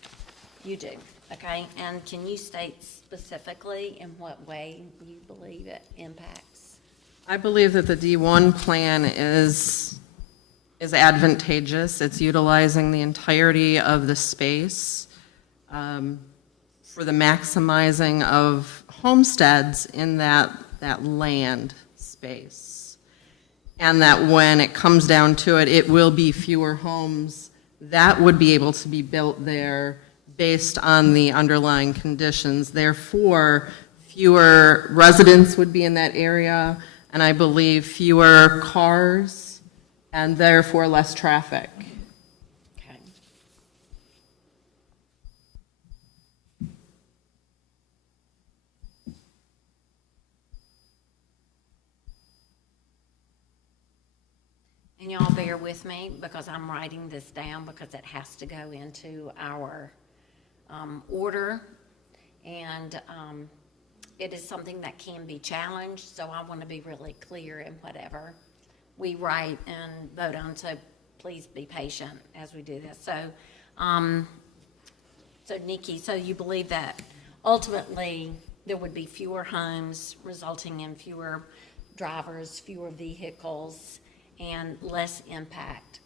You do, okay? And can you state specifically in what way you believe it impacts? I believe that the D1 plan is advantageous. It's utilizing the entirety of the space for the maximizing of homesteads in that land space. And that when it comes down to it, it will be fewer homes that would be able to be built there based on the underlying conditions. Therefore, fewer residents would be in that area, and I believe fewer cars, and therefore less traffic. Okay. And y'all bear with me because I'm writing this down because it has to go into our order. And it is something that can be challenged, so I want to be really clear in whatever we write and vote on, so please be patient as we do this. So, so Nikki, so you believe that ultimately there would be fewer homes resulting in fewer drivers, fewer vehicles, and less impact.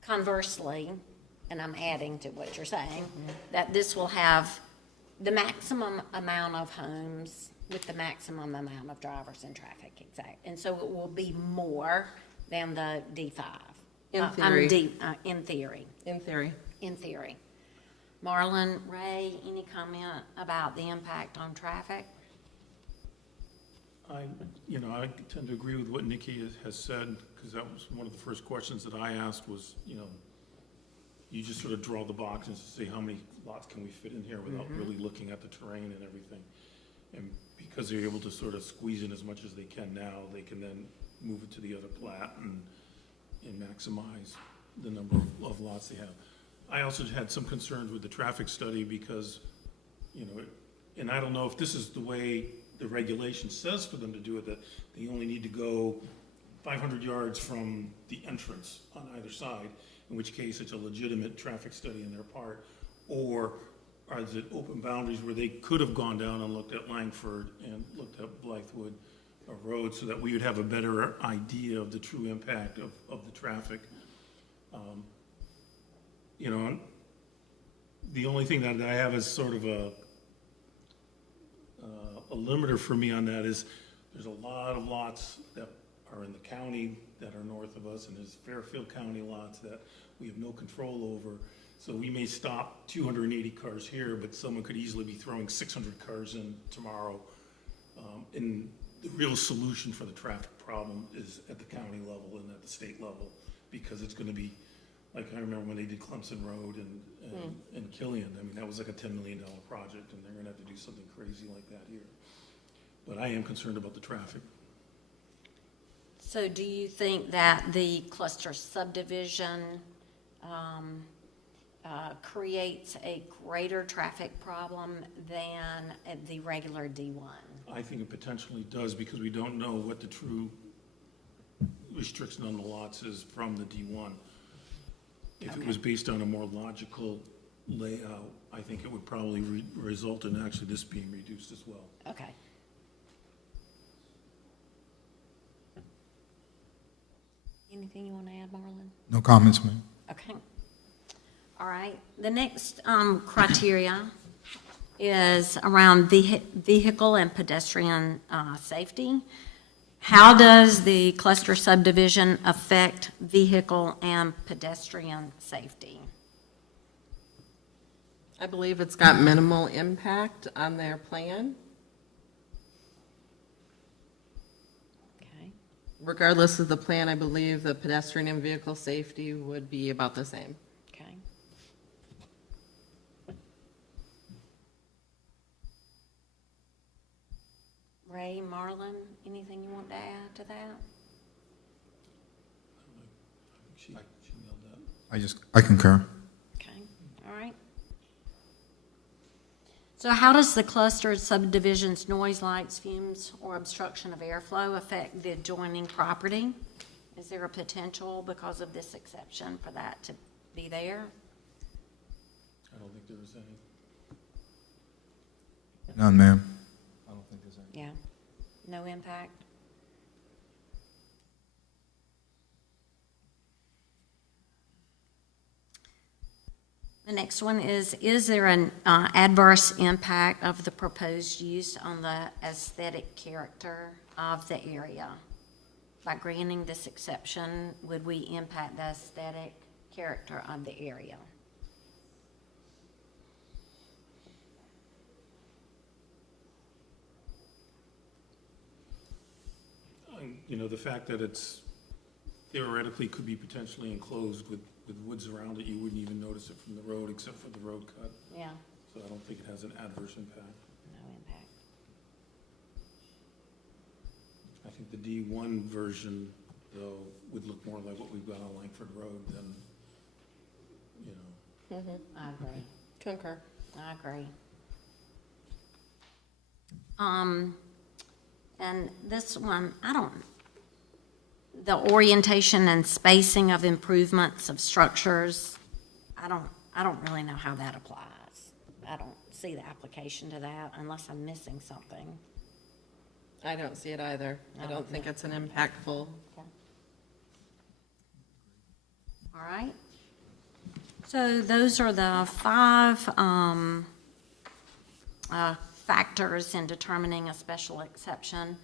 Conversely, and I'm adding to what you're saying, that this will have the maximum amount of homes with the maximum amount of drivers and traffic, exact. And so it will be more than the D5. In theory. In theory. In theory. In theory. Marlon, Ray, any comment about the impact on traffic? I tend to agree with what Nikki has said, because that was one of the first questions that I asked was, you just sort of draw the boxes to see how many lots can we fit in here without really looking at the terrain and everything. And because they're able to sort of squeeze in as much as they can now, they can then move it to the other plat and maximize the number of lots they have. I also had some concerns with the traffic study because, and I don't know if this is the way the regulation says for them to do it, that they only need to go 500 yards from the entrance on either side, in which case it's a legitimate traffic study on their part, or is it open boundaries where they could have gone down and looked at Langford and looked at Blythewood Road so that we would have a better idea of the true impact of the traffic You know, the only thing that I have is sort of a limiter for me on that is there's a lot of lots that are in the county that are north of us, and there's Fairfield County lots that we have no control over. So we may stop 280 cars here, but someone could easily be throwing 600 cars in tomorrow. And the real solution for the traffic problem is at the county level and at the state level, because it's gonna be, like, I remember when they did Clemson Road and Killian, I mean, that was like a $10 million project, and they're gonna have to do something crazy like that here. But I am concerned about the traffic. So do you think that the cluster subdivision creates a greater traffic problem than the regular D1? I think it potentially does, because we don't know what the true restriction on the lots is from the D1. If it was based on a more logical layout, I think it would probably result in actually this being reduced as well. Okay. Anything you want to add, Marlon? No comments, ma'am. Okay. All right. The next criteria is around vehicle and pedestrian safety. How does the cluster subdivision affect vehicle and pedestrian safety? I believe it's got minimal impact on their plan. Okay. Regardless of the plan, I believe the pedestrian and vehicle safety would be about the same. Okay. Ray, Marlon, anything you want to add to that? She nailed that. I concur. Okay, all right. So how does the clustered subdivision's noise, lights, fumes, or obstruction of airflow affect the adjoining property? Is there a potential because of this exception for that to be there? I don't think there was any. None, ma'am. I don't think there's any. Yeah, no impact? The next one is there an adverse impact of the proposed use on the aesthetic character of the area? By granting this exception, would we impact the aesthetic character of the area? You know, the fact that it's theoretically could be potentially enclosed with woods around it, you wouldn't even notice it from the road except for the road cut. Yeah, So I don't think it has an adverse impact. no impact. I think the D1 version, though, would look more like what we've got on Langford Road than, you know. I agree. Concur. I agree. And this one, the orientation and spacing of improvements of structures, I don't really know how that applies. I don't see the application to that unless I'm missing something. I don't see it either. I don't think it's an impactful. Okay. All right. So those are the 5 factors in determining a special exception.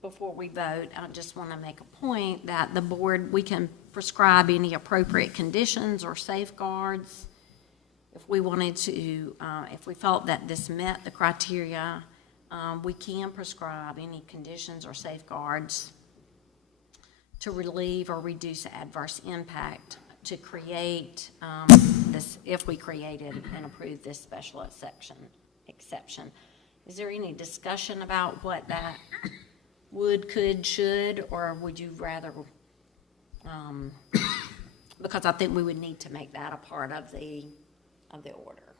Before we vote, I just want to make a point that the board, we can prescribe any appropriate conditions or safeguards. If we wanted to, if we felt that this met the criteria, we can prescribe any conditions or safeguards to relieve or reduce adverse impact to create this, if we created and approved this special exception. Is there any discussion about what that would, could, should, or would you rather, because I think we would need to make that a part of the order.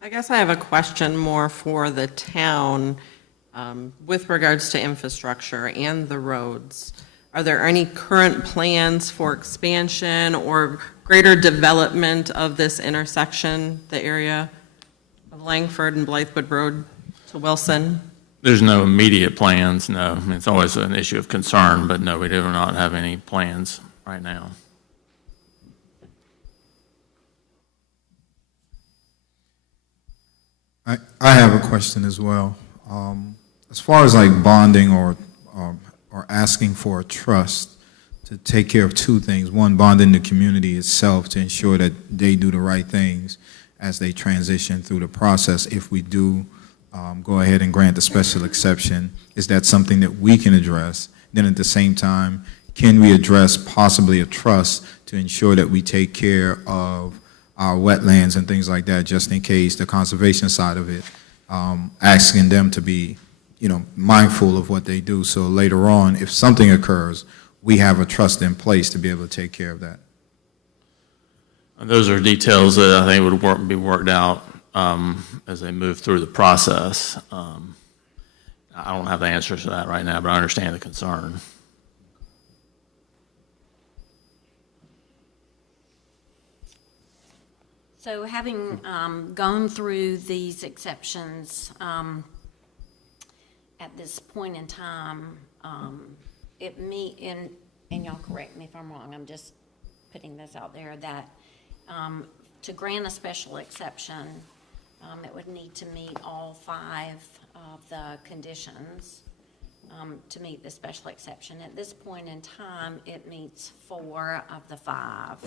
I guess I have a question more for the town with regards to infrastructure and the roads. Are there any current plans for expansion or greater development of this intersection, the area of Langford and Blythewood Road to Wilson? There's no immediate plans, no. I mean, it's always an issue of concern, but no, we do not have any plans right now. I have a question as well. As far as like bonding or asking for a trust to take care of two things. One, bonding the community itself to ensure that they do the right things as they transition through the process. If we do go ahead and grant the special exception, is that something that we can address? Then at the same time, can we address possibly a trust to ensure that we take care of our wetlands and things like that, just in case the conservation side of it, asking them to be, mindful of what they do. So later on, if something occurs, we have a trust in place to be able to take care of that. And those are details that I think would be worked out as they move through the process. I don't have the answers to that right now, but I understand the concern. So having gone through these exceptions at this point in time, and y'all correct me if I'm wrong, I'm just putting this out there, that to grant a special exception, it would need to meet all 5 of the conditions to meet the special exception. At this point in time, it meets 4 of the 5.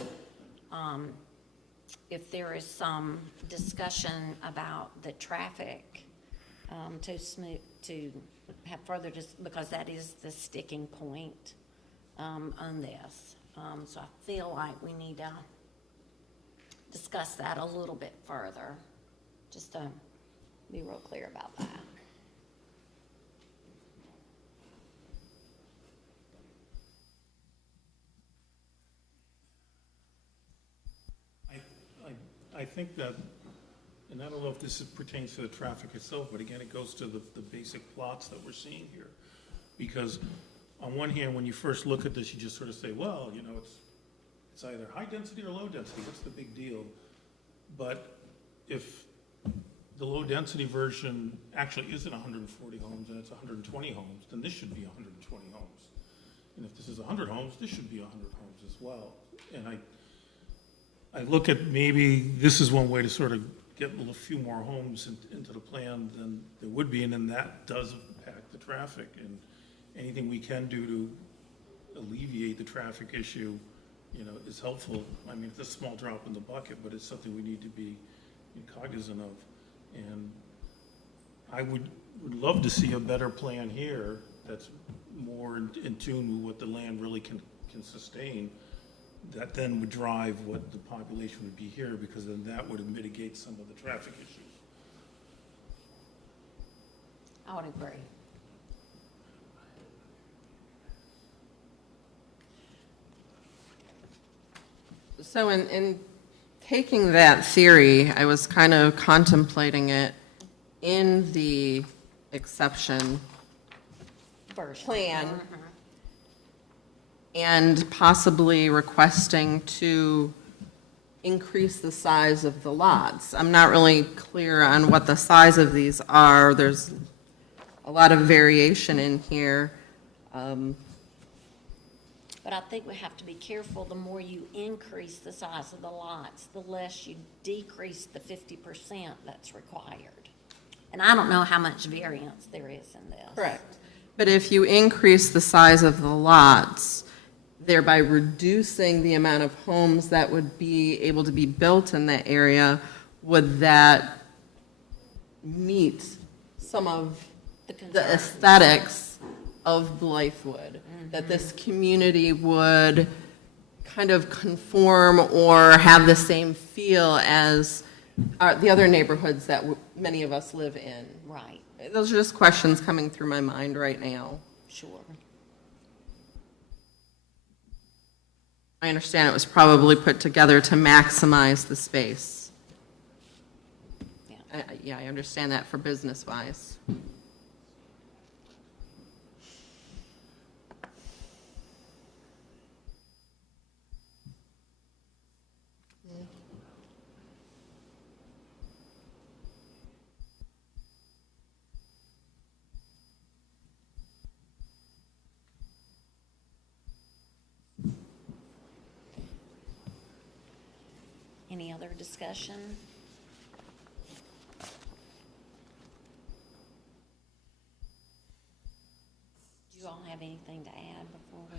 If there is some discussion about the traffic, to have further, because that is the sticking point on this. So I feel like we need to discuss that a little bit further, just to be real clear about that. I think that, and I don't know if this pertains to the traffic itself, but again, it goes to the basic plots that we're seeing here. Because on one hand, when you first look at this, you just sort of say, well, it's either high density or low density, what's the big deal? But if the low density version actually isn't 140 homes and it's 120 homes, then this should be 120 homes. And if this is 100 homes, this should be 100 homes as well. And I look at maybe this is one way to sort of get a few more homes into the plan than there would be, and then that does impact the traffic. And anything we can do to alleviate the traffic issue, is helpful. I mean, it's a small drop in the bucket, but it's something we need to be cognizant of. And I would love to see a better plan here that's more in tune with what the land really can sustain. That then would drive what the population would be here, because then that would mitigate some of the traffic issues. I would agree. So in taking that theory, I was kind of contemplating it in the exception plan. And possibly requesting to increase the size of the lots. I'm not really clear on what the size of these are. There's a lot of variation in here. But I think we have to be careful. The more you increase the size of the lots, the less you decrease the 50% that's required. And I don't know how much variance there is in this. Correct. But if you increase the size of the lots, thereby reducing the amount of homes that would be able to be built in that area, would that meet some of the aesthetics of Blythewood? That this community would kind of conform or have the same feel as the other neighborhoods that many of us live in? Right. Those are just questions coming through my mind right now. Sure. I understand it was probably put together to maximize the space. Yeah, I understand that for business-wise. Any other discussion? Do you all have anything to add before we?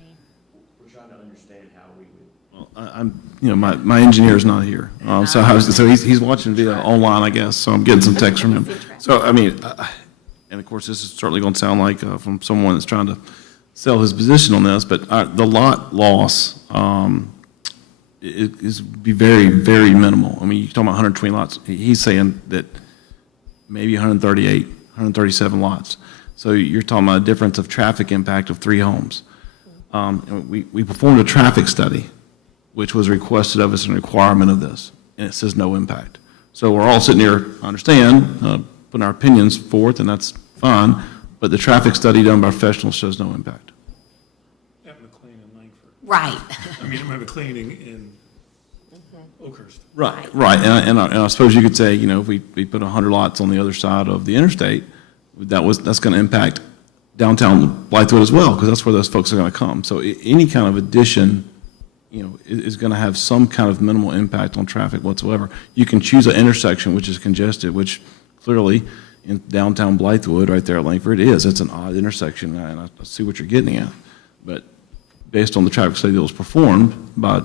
We're trying to understand how we would. Well, my engineer's not here. So he's watching video online, I guess, so I'm getting some text from him. So, and of course, this is certainly going to sound like from someone that's trying to sell his position on this, but the lot loss is be very, very minimal. I mean, you're talking about 120 lots. He's saying that maybe 138, 137 lots. So you're talking about a difference of traffic impact of 3 homes. And we performed a traffic study, which was requested of us and a requirement of this, and it says no impact. So we're all sitting here, I understand, putting our opinions forth, and that's fine, but the traffic study done by professionals shows no impact. At McLean and Langford. Right. I mean, at McLean in Oakhurst. Right. And I suppose you could say, if we put 100 lots on the other side of the interstate, that's going to impact downtown Blythewood as well, because that's where those folks are going to come. So any kind of addition, is going to have some kind of minimal impact on traffic whatsoever. You can choose an intersection which is congested, which clearly in downtown Blythewood, right there at Langford, it is. It's an odd intersection, and I see what you're getting at. But based on the traffic study that was performed by,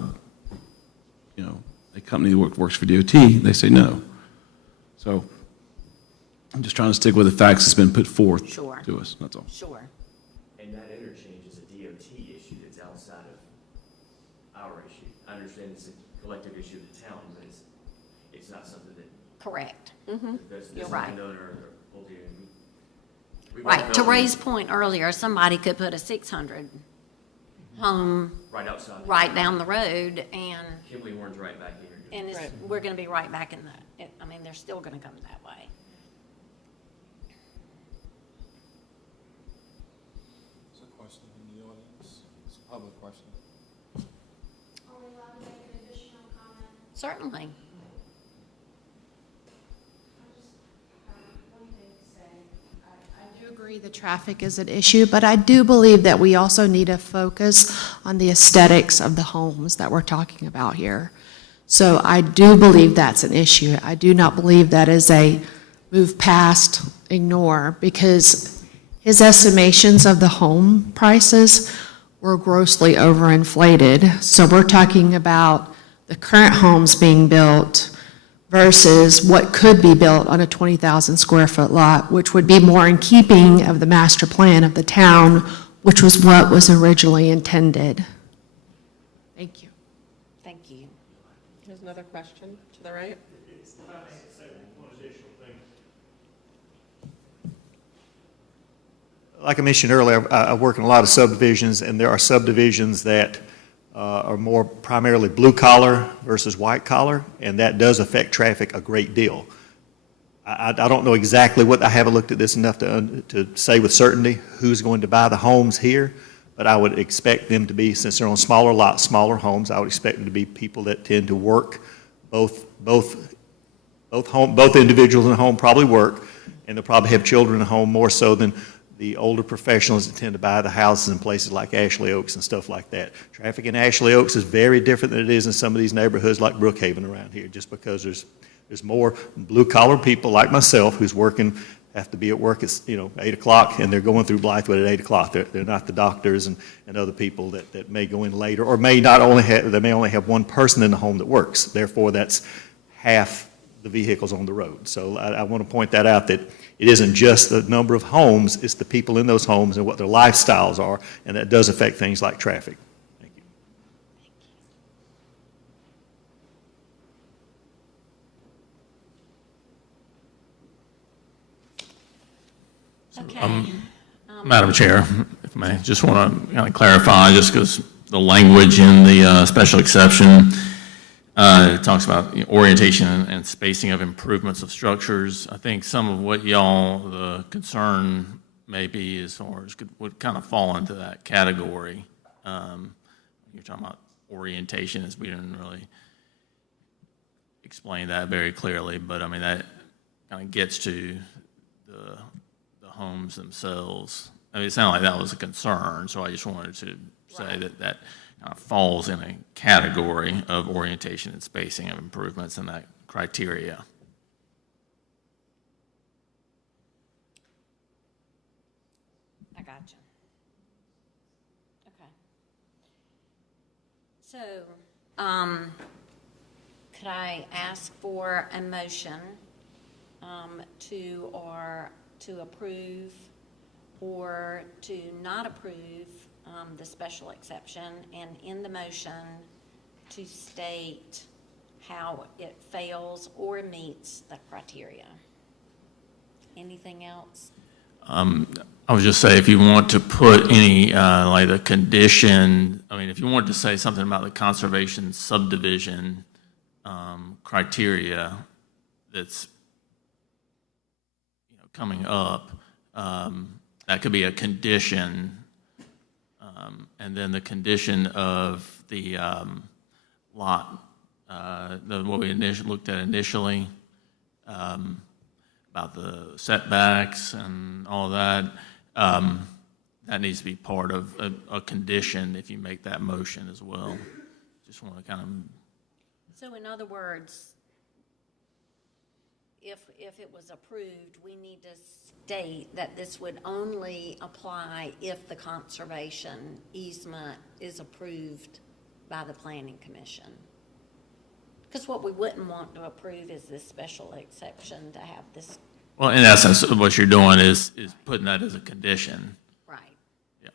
a company that works for DOT, they say no. So I'm just trying to stick with the facts that's been put forth to us, that's all. Sure. And that interchange is a DOT issue that's outside of our issue. I understand it's a collective issue of the town, but it's not something that. Correct. You're right. Right, To Ray's point earlier, somebody could put a 600 home right outside, right down the road, and Kimley Warren's right back here. and we're going to be right back in they're still going to come that way. It's a question in the audience. It's a public question. Are we allowed to make an additional comment? Certainly. I do agree the traffic is an issue, but I do believe that we also need to focus on the aesthetics of the homes that we're talking about here. So I do believe that's an issue. I do not believe that is a move past, ignore, because his estimations of the home prices were grossly overinflated. So we're talking about the current homes being built versus what could be built on a 20,000 square foot lot, which would be more in keeping of the master plan of the town, which was what was originally intended. Thank you. Thank you. Here's another question to the right. Like I mentioned earlier, I work in a lot of subdivisions, and there are subdivisions that are more primarily blue collar versus white collar, and that does affect traffic a great deal. I don't know exactly what, I haven't looked at this enough to say with certainty who's going to buy the homes here, but I would expect them to be, since they're on smaller lots, smaller homes, I would expect them to be people that tend to work, both individuals in the home probably work, and they'll probably have children in the home more so than the older professionals that tend to buy the houses in places like Ashley Oaks and stuff like that. Traffic in Ashley Oaks is very different than it is in some of these neighborhoods like Brookhaven around here, just because there's more blue-collar people like myself who's working, have to be at work at 8 o'clock, and they're going through Blythewood at 8 o'clock. They're not the doctors and other people that may go in later, or they may only have one person in the home that works. Therefore, that's half the vehicles on the road. So I want to point that out, that it isn't just the number of homes, it's the people in those homes and what their lifestyles are, and that does affect things like traffic. Thank you. Okay. Madam Chair, if I may, just want to kind of clarify, just because the language in the special exception it talks about orientation and spacing of improvements of structures. I think some of what the concern may be as far as would kind of fall into that category. You're talking about orientation, as we didn't really explain that very clearly, but I mean, that kind of gets to the homes themselves. I mean, it sounded like that was a concern, so I just wanted to say that falls in a category of orientation and spacing of improvements in that criteria. I got you. Okay. So, could I ask for a motion to approve or to not approve the special exception, and in the motion to state how it fails or meets the criteria? Anything else? I would just say if you want to put any, like the condition, I mean, if you want to say something about the conservation subdivision criteria that's, coming up, that could be a condition. And then the condition of the lot, what we looked at initially, about the setbacks and all that, that needs to be part of a condition if you make that motion as well. Just want to kind of. So in other words, if it was approved, we need to state that this would only apply if the conservation easement is approved by the Planning Commission. Because what we wouldn't want to approve is this special exception to have this. Well, in essence, what you're doing is putting that as a condition. Right. Yeah.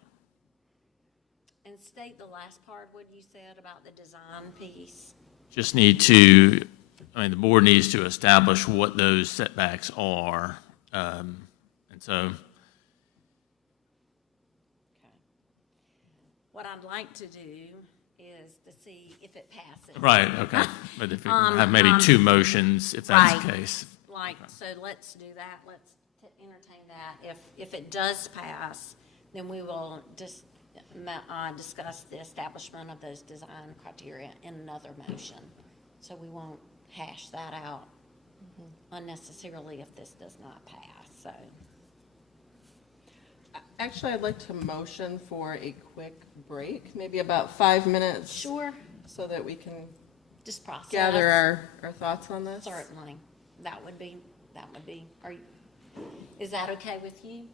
And state the last part, what you said about the design piece. Just need to, the board needs to establish what those setbacks are. And so. Okay. What I'd like to do is to see if it passes. Right, okay. But if you have maybe two motions, if that's right. the case. So let's do that. Let's entertain that. If it does pass, then we will just discuss the establishment of those design criteria in another motion. So we won't hash that out unnecessarily if this does not pass, so. Actually, I'd like to motion for a quick break, maybe about 5 minutes. Sure. So that we can just process. Gather our thoughts on this. Certainly. That would be, is that okay with you?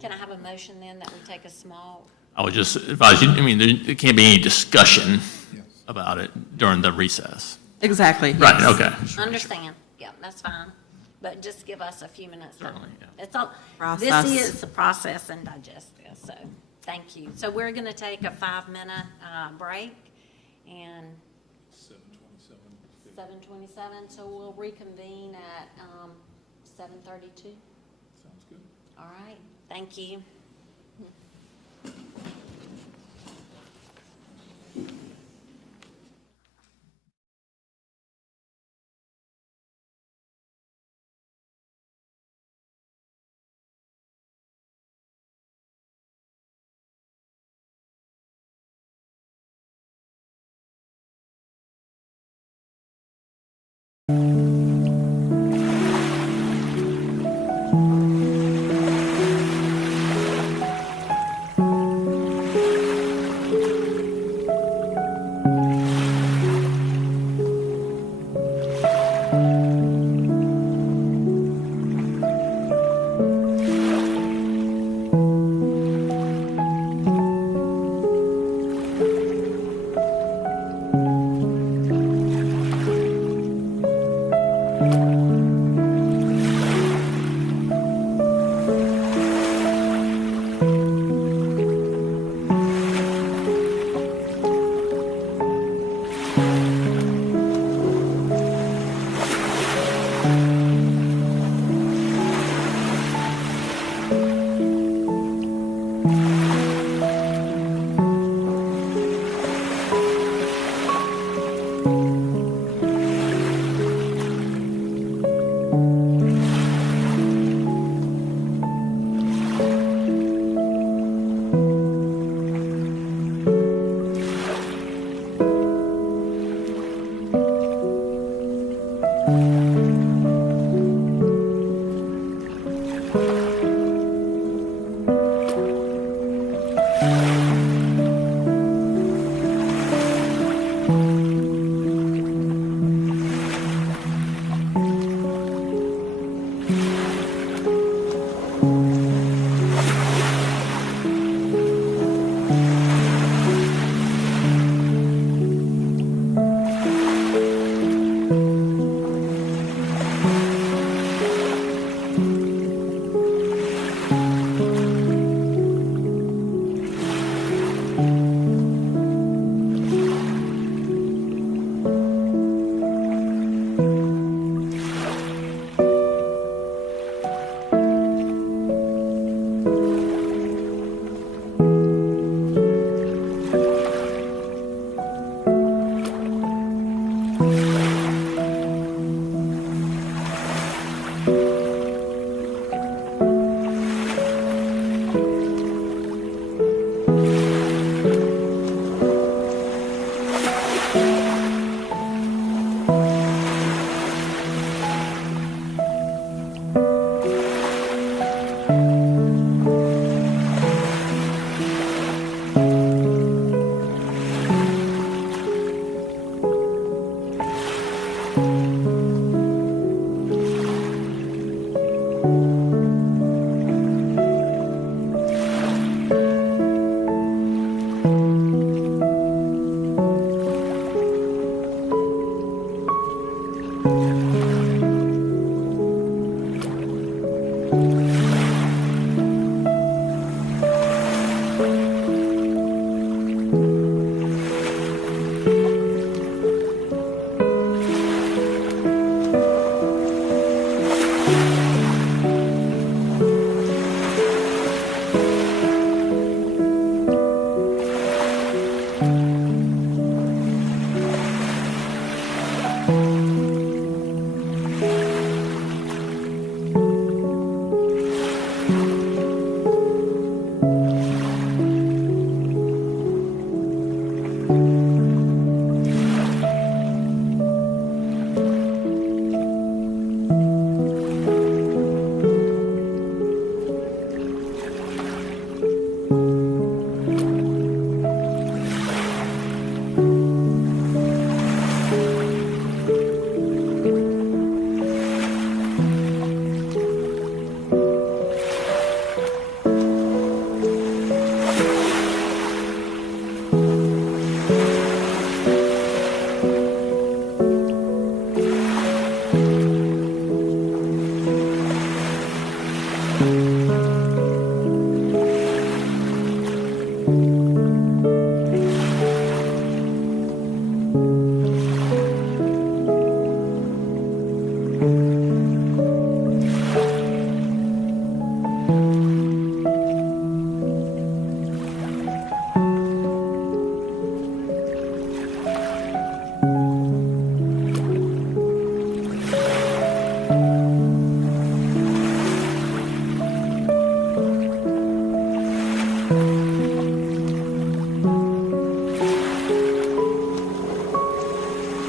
Can I have a motion then that we take a small? I would just advise you, there can't be any discussion about it during the recess. Exactly. Right, yes. okay. Understand. Yeah, that's fine. But just give us a few minutes. Certainly, yeah. It's all, Process. this is the process and digest this, so thank you. So we're going to take a 5-minute break and 7:27, so we'll reconvene at 7:32. Sounds good. All right, thank you.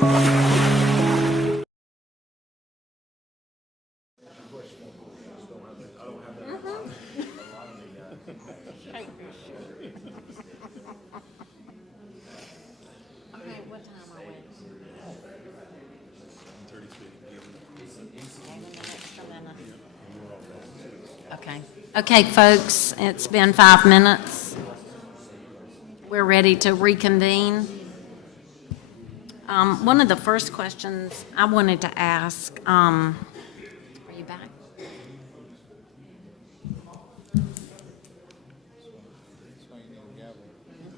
Okay, what time are we? Okay. Okay, folks, it's been 5 minutes. We're ready to reconvene. One of the first questions I wanted to ask, are you back?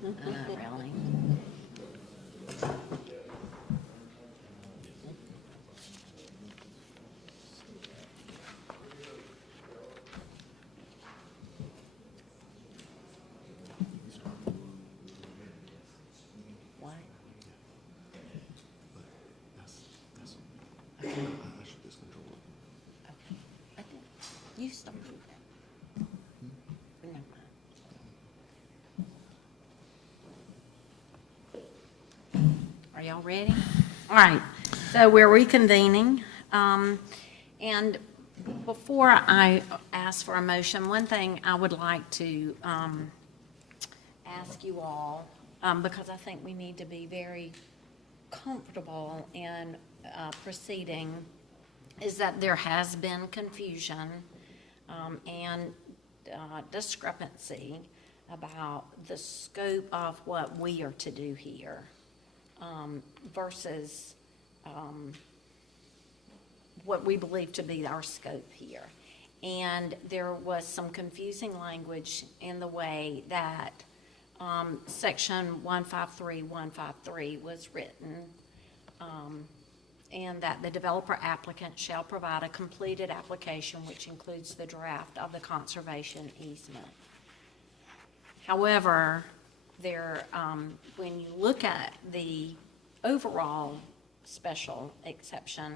Really? What? You started that. Never mind. Are y'all ready? All right, so we're reconvening. And before I ask for a motion, one thing I would like to ask you all, because I think we need to be very comfortable in proceeding, is that there has been confusion and discrepancy about the scope of what we are to do here versus what we believe to be our scope here. And there was some confusing language in the way that section 153 was written, and that the developer applicant shall provide a completed application which includes the draft of the conservation easement. However, when you look at the overall special exception,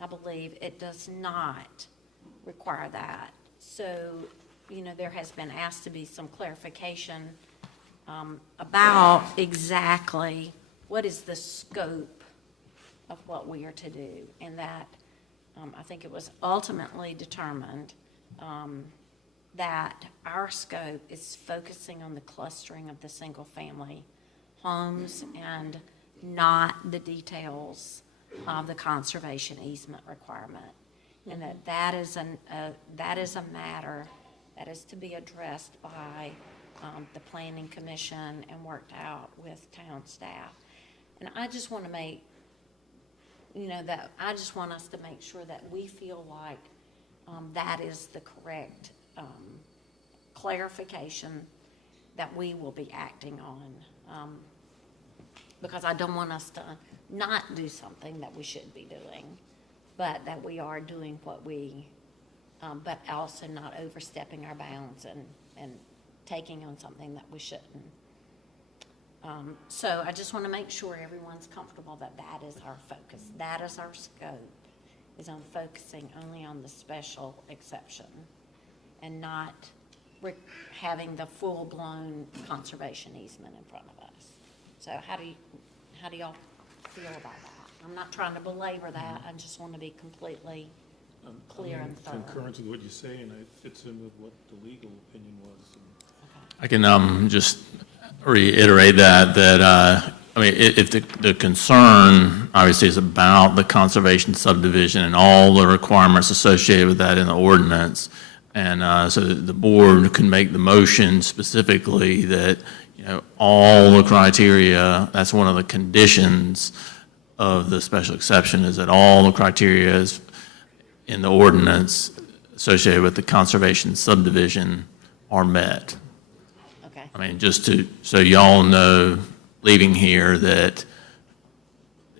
I believe it does not require that. So, there has been asked to be some clarification about exactly what is the scope of what we are to do, and that I think it was ultimately determined that our scope is focusing on the clustering of the single-family homes and not the details of the conservation easement requirement, and that is a matter that is to be addressed by the Planning Commission and worked out with town staff. And I just want to make, I just want us to make sure that we feel like that is the correct clarification that we will be acting on. Because I don't want us to not do something that we should be doing, but that we are doing what we, but also not overstepping our bounds and taking on something that we shouldn't. So I just want to make sure everyone's comfortable that that is our focus. That is our scope, is on focusing only on the special exception and not having the full-blown conservation easement in front of us. So how do y'all feel about that? I'm not trying to belabor that. I just want to be completely clear and thorough. Concurrence with what you say, and it fits in with what the legal opinion was. I can just reiterate that I mean, if the concern obviously is about the conservation subdivision and all the requirements associated with that in the ordinance, and so the board can make the motion specifically that, all the criteria, that's one of the conditions of the special exception, is that all the criteria is in the ordinance associated with the conservation subdivision are met. Okay. I mean, just so y'all know, leaving here, that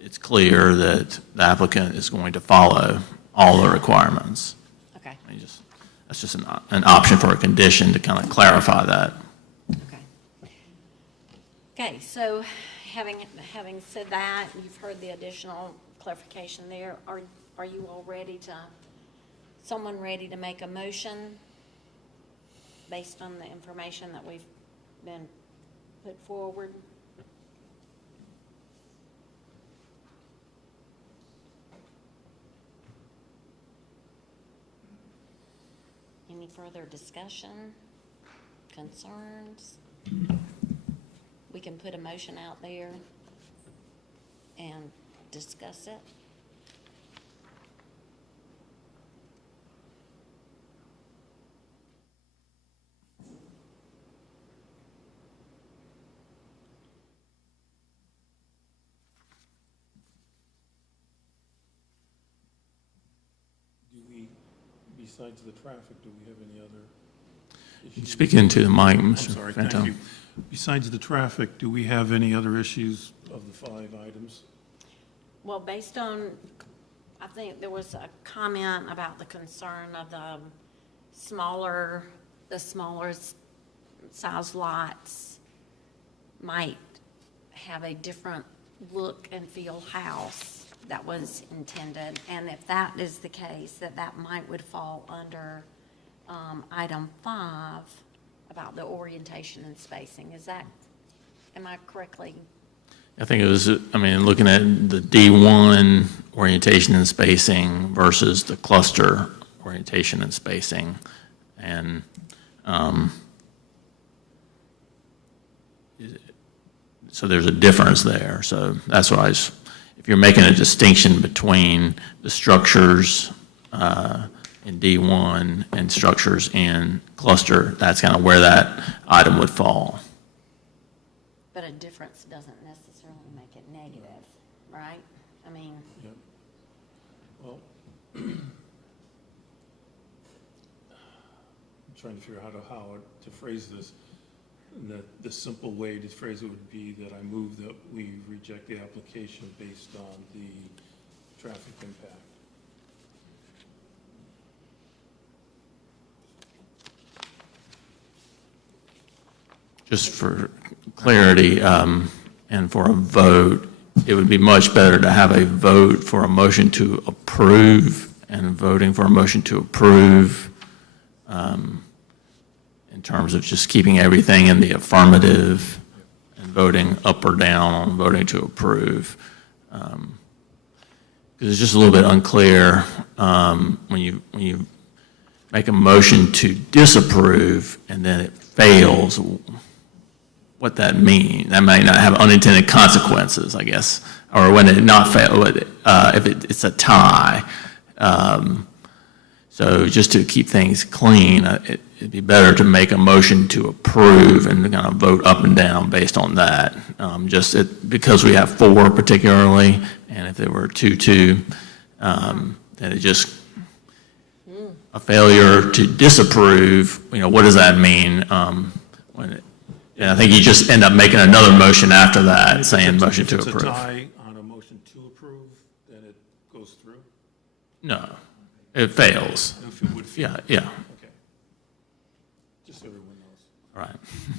it's clear that the applicant is going to follow all the requirements. Okay. That's just an option for a condition to kind of clarify that. Okay, so having said that, you've heard the additional clarification there. Are you all ready someone ready to make a motion based on the information that we've been put forward? any further discussion, concerns? We can put a motion out there and discuss it. Do we, besides the traffic, do we have any other issues? Speak into the mic, I'm Mr. sorry, Fantone. thank you. Besides the traffic, do we have any other issues of the 5 items? Well, based on, I think there was a comment about the concern of the smaller size lots might have a different look and feel house that was intended. And if that is the case, that would fall under item 5 about the orientation and spacing. Am I correctly? I think it was, I mean, looking at the D1 orientation and spacing versus the cluster orientation and spacing. And so there's a difference there. So that's why if you're making a distinction between the structures in D1 and structures in cluster, that's kind of where that item would fall. But a difference doesn't necessarily make it negative, right? I mean. Yep. Well, I'm trying to figure out how to phrase this. And the simple way to phrase it would be that I move that we reject the application based on the traffic impact. Just for clarity, and for a vote, it would be much better to have a vote for a motion to approve and voting for a motion to approve, in terms of just keeping everything in the affirmative and voting up or down on voting to approve. Because it's just a little bit unclear when you make a motion to disapprove and then it fails, what that means. That might not have unintended consequences, I guess, or when it not fail, if it's a tie. So just to keep things clean, it'd be better to make a motion to approve and kind of vote up and down based on that. Because we have 4 particularly, and if there were 2-2, then it just, a failure to disapprove, what does that mean? And I think you just end up making another motion after that, saying motion to approve. If it's a tie on a motion to approve, then it goes through? No, it fails. If it would fail? Yeah. Okay. Just so everyone knows. All right.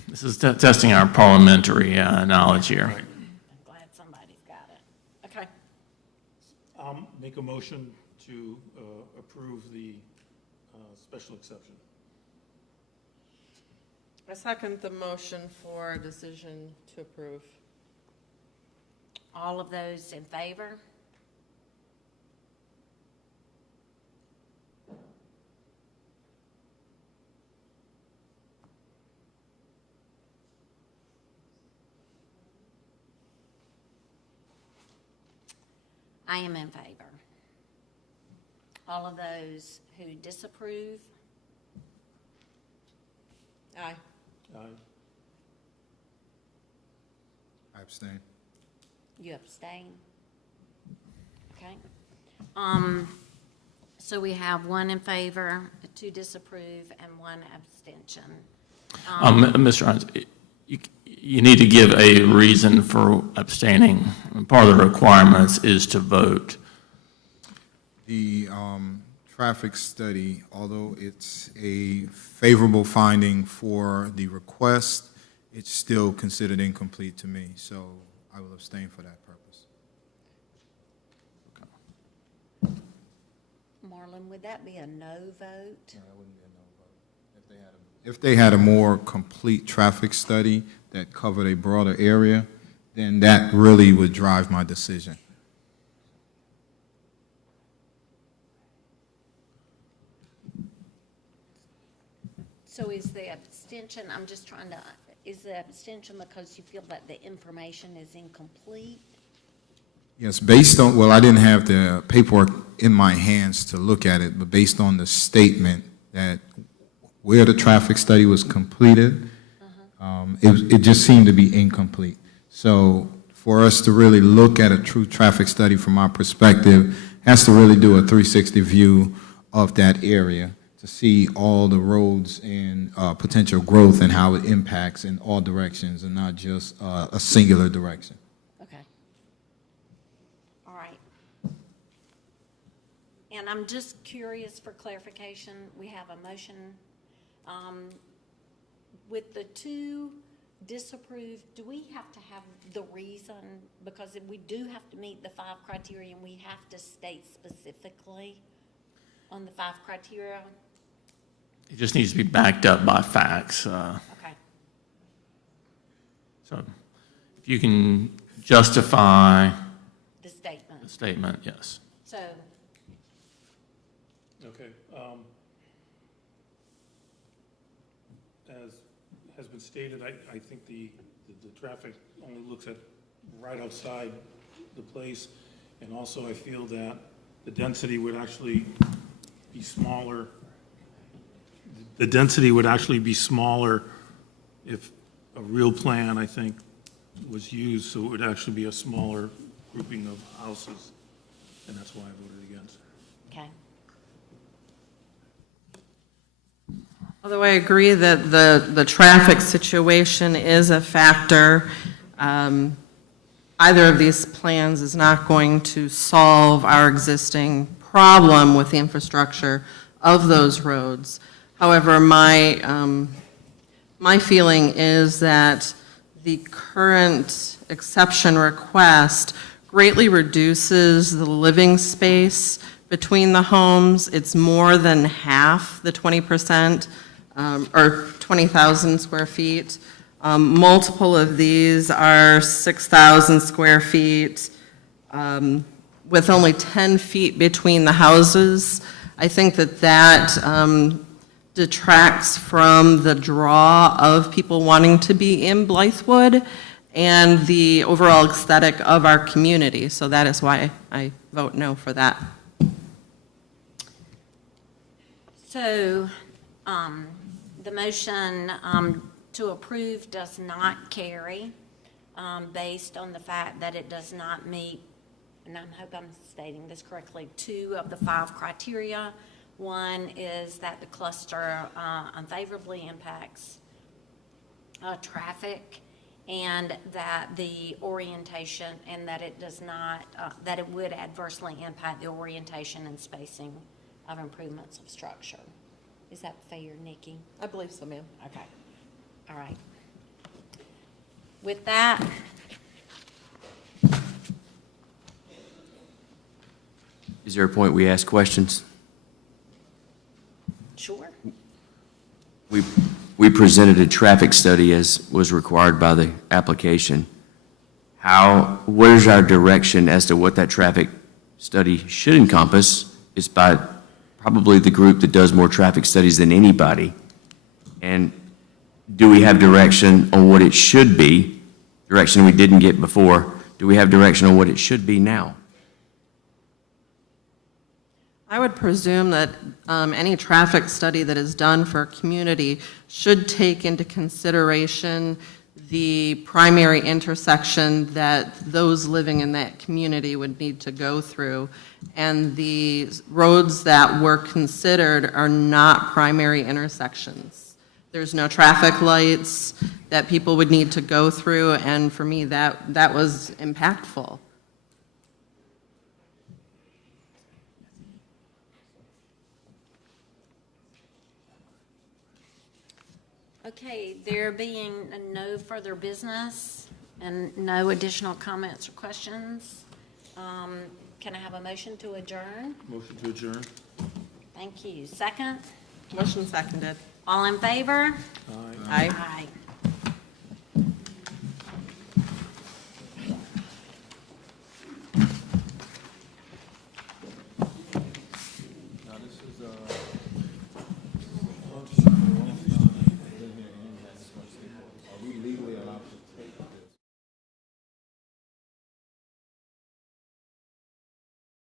This is testing our parliamentary knowledge here. Right. I'm glad somebody's got it. Okay. I'll make a motion to approve the special exception. I second the motion for a decision to approve. All of those in favor? I am in favor. All of those who disapprove? Aye. Aye. I abstain. You abstain? Okay. So we have 1 in favor, 2 disapprove, and 1 abstention. Mr. Hines, you need to give a reason for abstaining. Part of the requirements is to vote. The traffic study, although it's a favorable finding for the request, it's still considered incomplete to me, so I will abstain for that purpose. Marlon, would that be a no vote? No, that wouldn't be a no vote. If they had a more complete traffic study that covered a broader area, then that really would drive my decision. So is the abstention, I'm just trying to, is the abstention because you feel that the information is incomplete? Yes, based on, well, I didn't have the paperwork in my hands to look at it, but based on the statement that where the traffic study was completed, it just seemed to be incomplete. So for us to really look at a true traffic study from our perspective, has to really do a 360 view of that area to see all the roads and potential growth and how it impacts in all directions and not just a singular direction. Okay. All right. And I'm just curious for clarification, we have a motion, with the two disapproved, do we have to have the reason? Because if we do have to meet the 5 criteria, and we have to state specifically on the 5 criteria? It just needs to be backed up by facts. Okay. So if you can justify The statement. the statement, yes. So, Okay. As has been stated, I think the traffic only looks at right outside the place. And also I feel that the density would actually be smaller. The density would actually be smaller if a real plan, I think, was used. So it would actually be a smaller grouping of houses. And that's why I voted against. okay. Although I agree that the traffic situation is a factor, either of these plans is not going to solve our existing problem with the infrastructure of those roads. However, my feeling is that the current exception request greatly reduces the living space between the homes. It's more than half the 20%, or 20,000 square feet. Multiple of these are 6,000 square feet, with only 10 feet between the houses. I think that detracts from the draw of people wanting to be in Blythewood and the overall aesthetic of our community. So that is why I vote no for that. So, the motion to approve does not carry, based on the fact that it does not meet, and I hope I'm stating this correctly, 2 of the 5 criteria. One is that the cluster unfavorably impacts traffic, and that the orientation, and that it does not, that it would adversely impact the orientation and spacing of improvements of structure. Is that fair, Nikki? I believe so, ma'am. Okay. All right. With that, Is there a point we ask questions? sure. We presented a traffic study as was required by the application. Where's our direction as to what that traffic study should encompass? It's by probably the group that does more traffic studies than anybody. And do we have direction on what it should be? Direction we didn't get before. Do we have direction on what it should be now? I would presume that any traffic study that is done for a community should take into consideration the primary intersection that those living in that community would need to go through. And the roads that were considered are not primary intersections. There's no traffic lights that people would need to go through, and for me, that was impactful. Okay, there being no further business and no additional comments or questions, can I have a motion to adjourn? Motion to adjourn. Thank you. Second? Motion seconded. All in favor? Aye. Aye.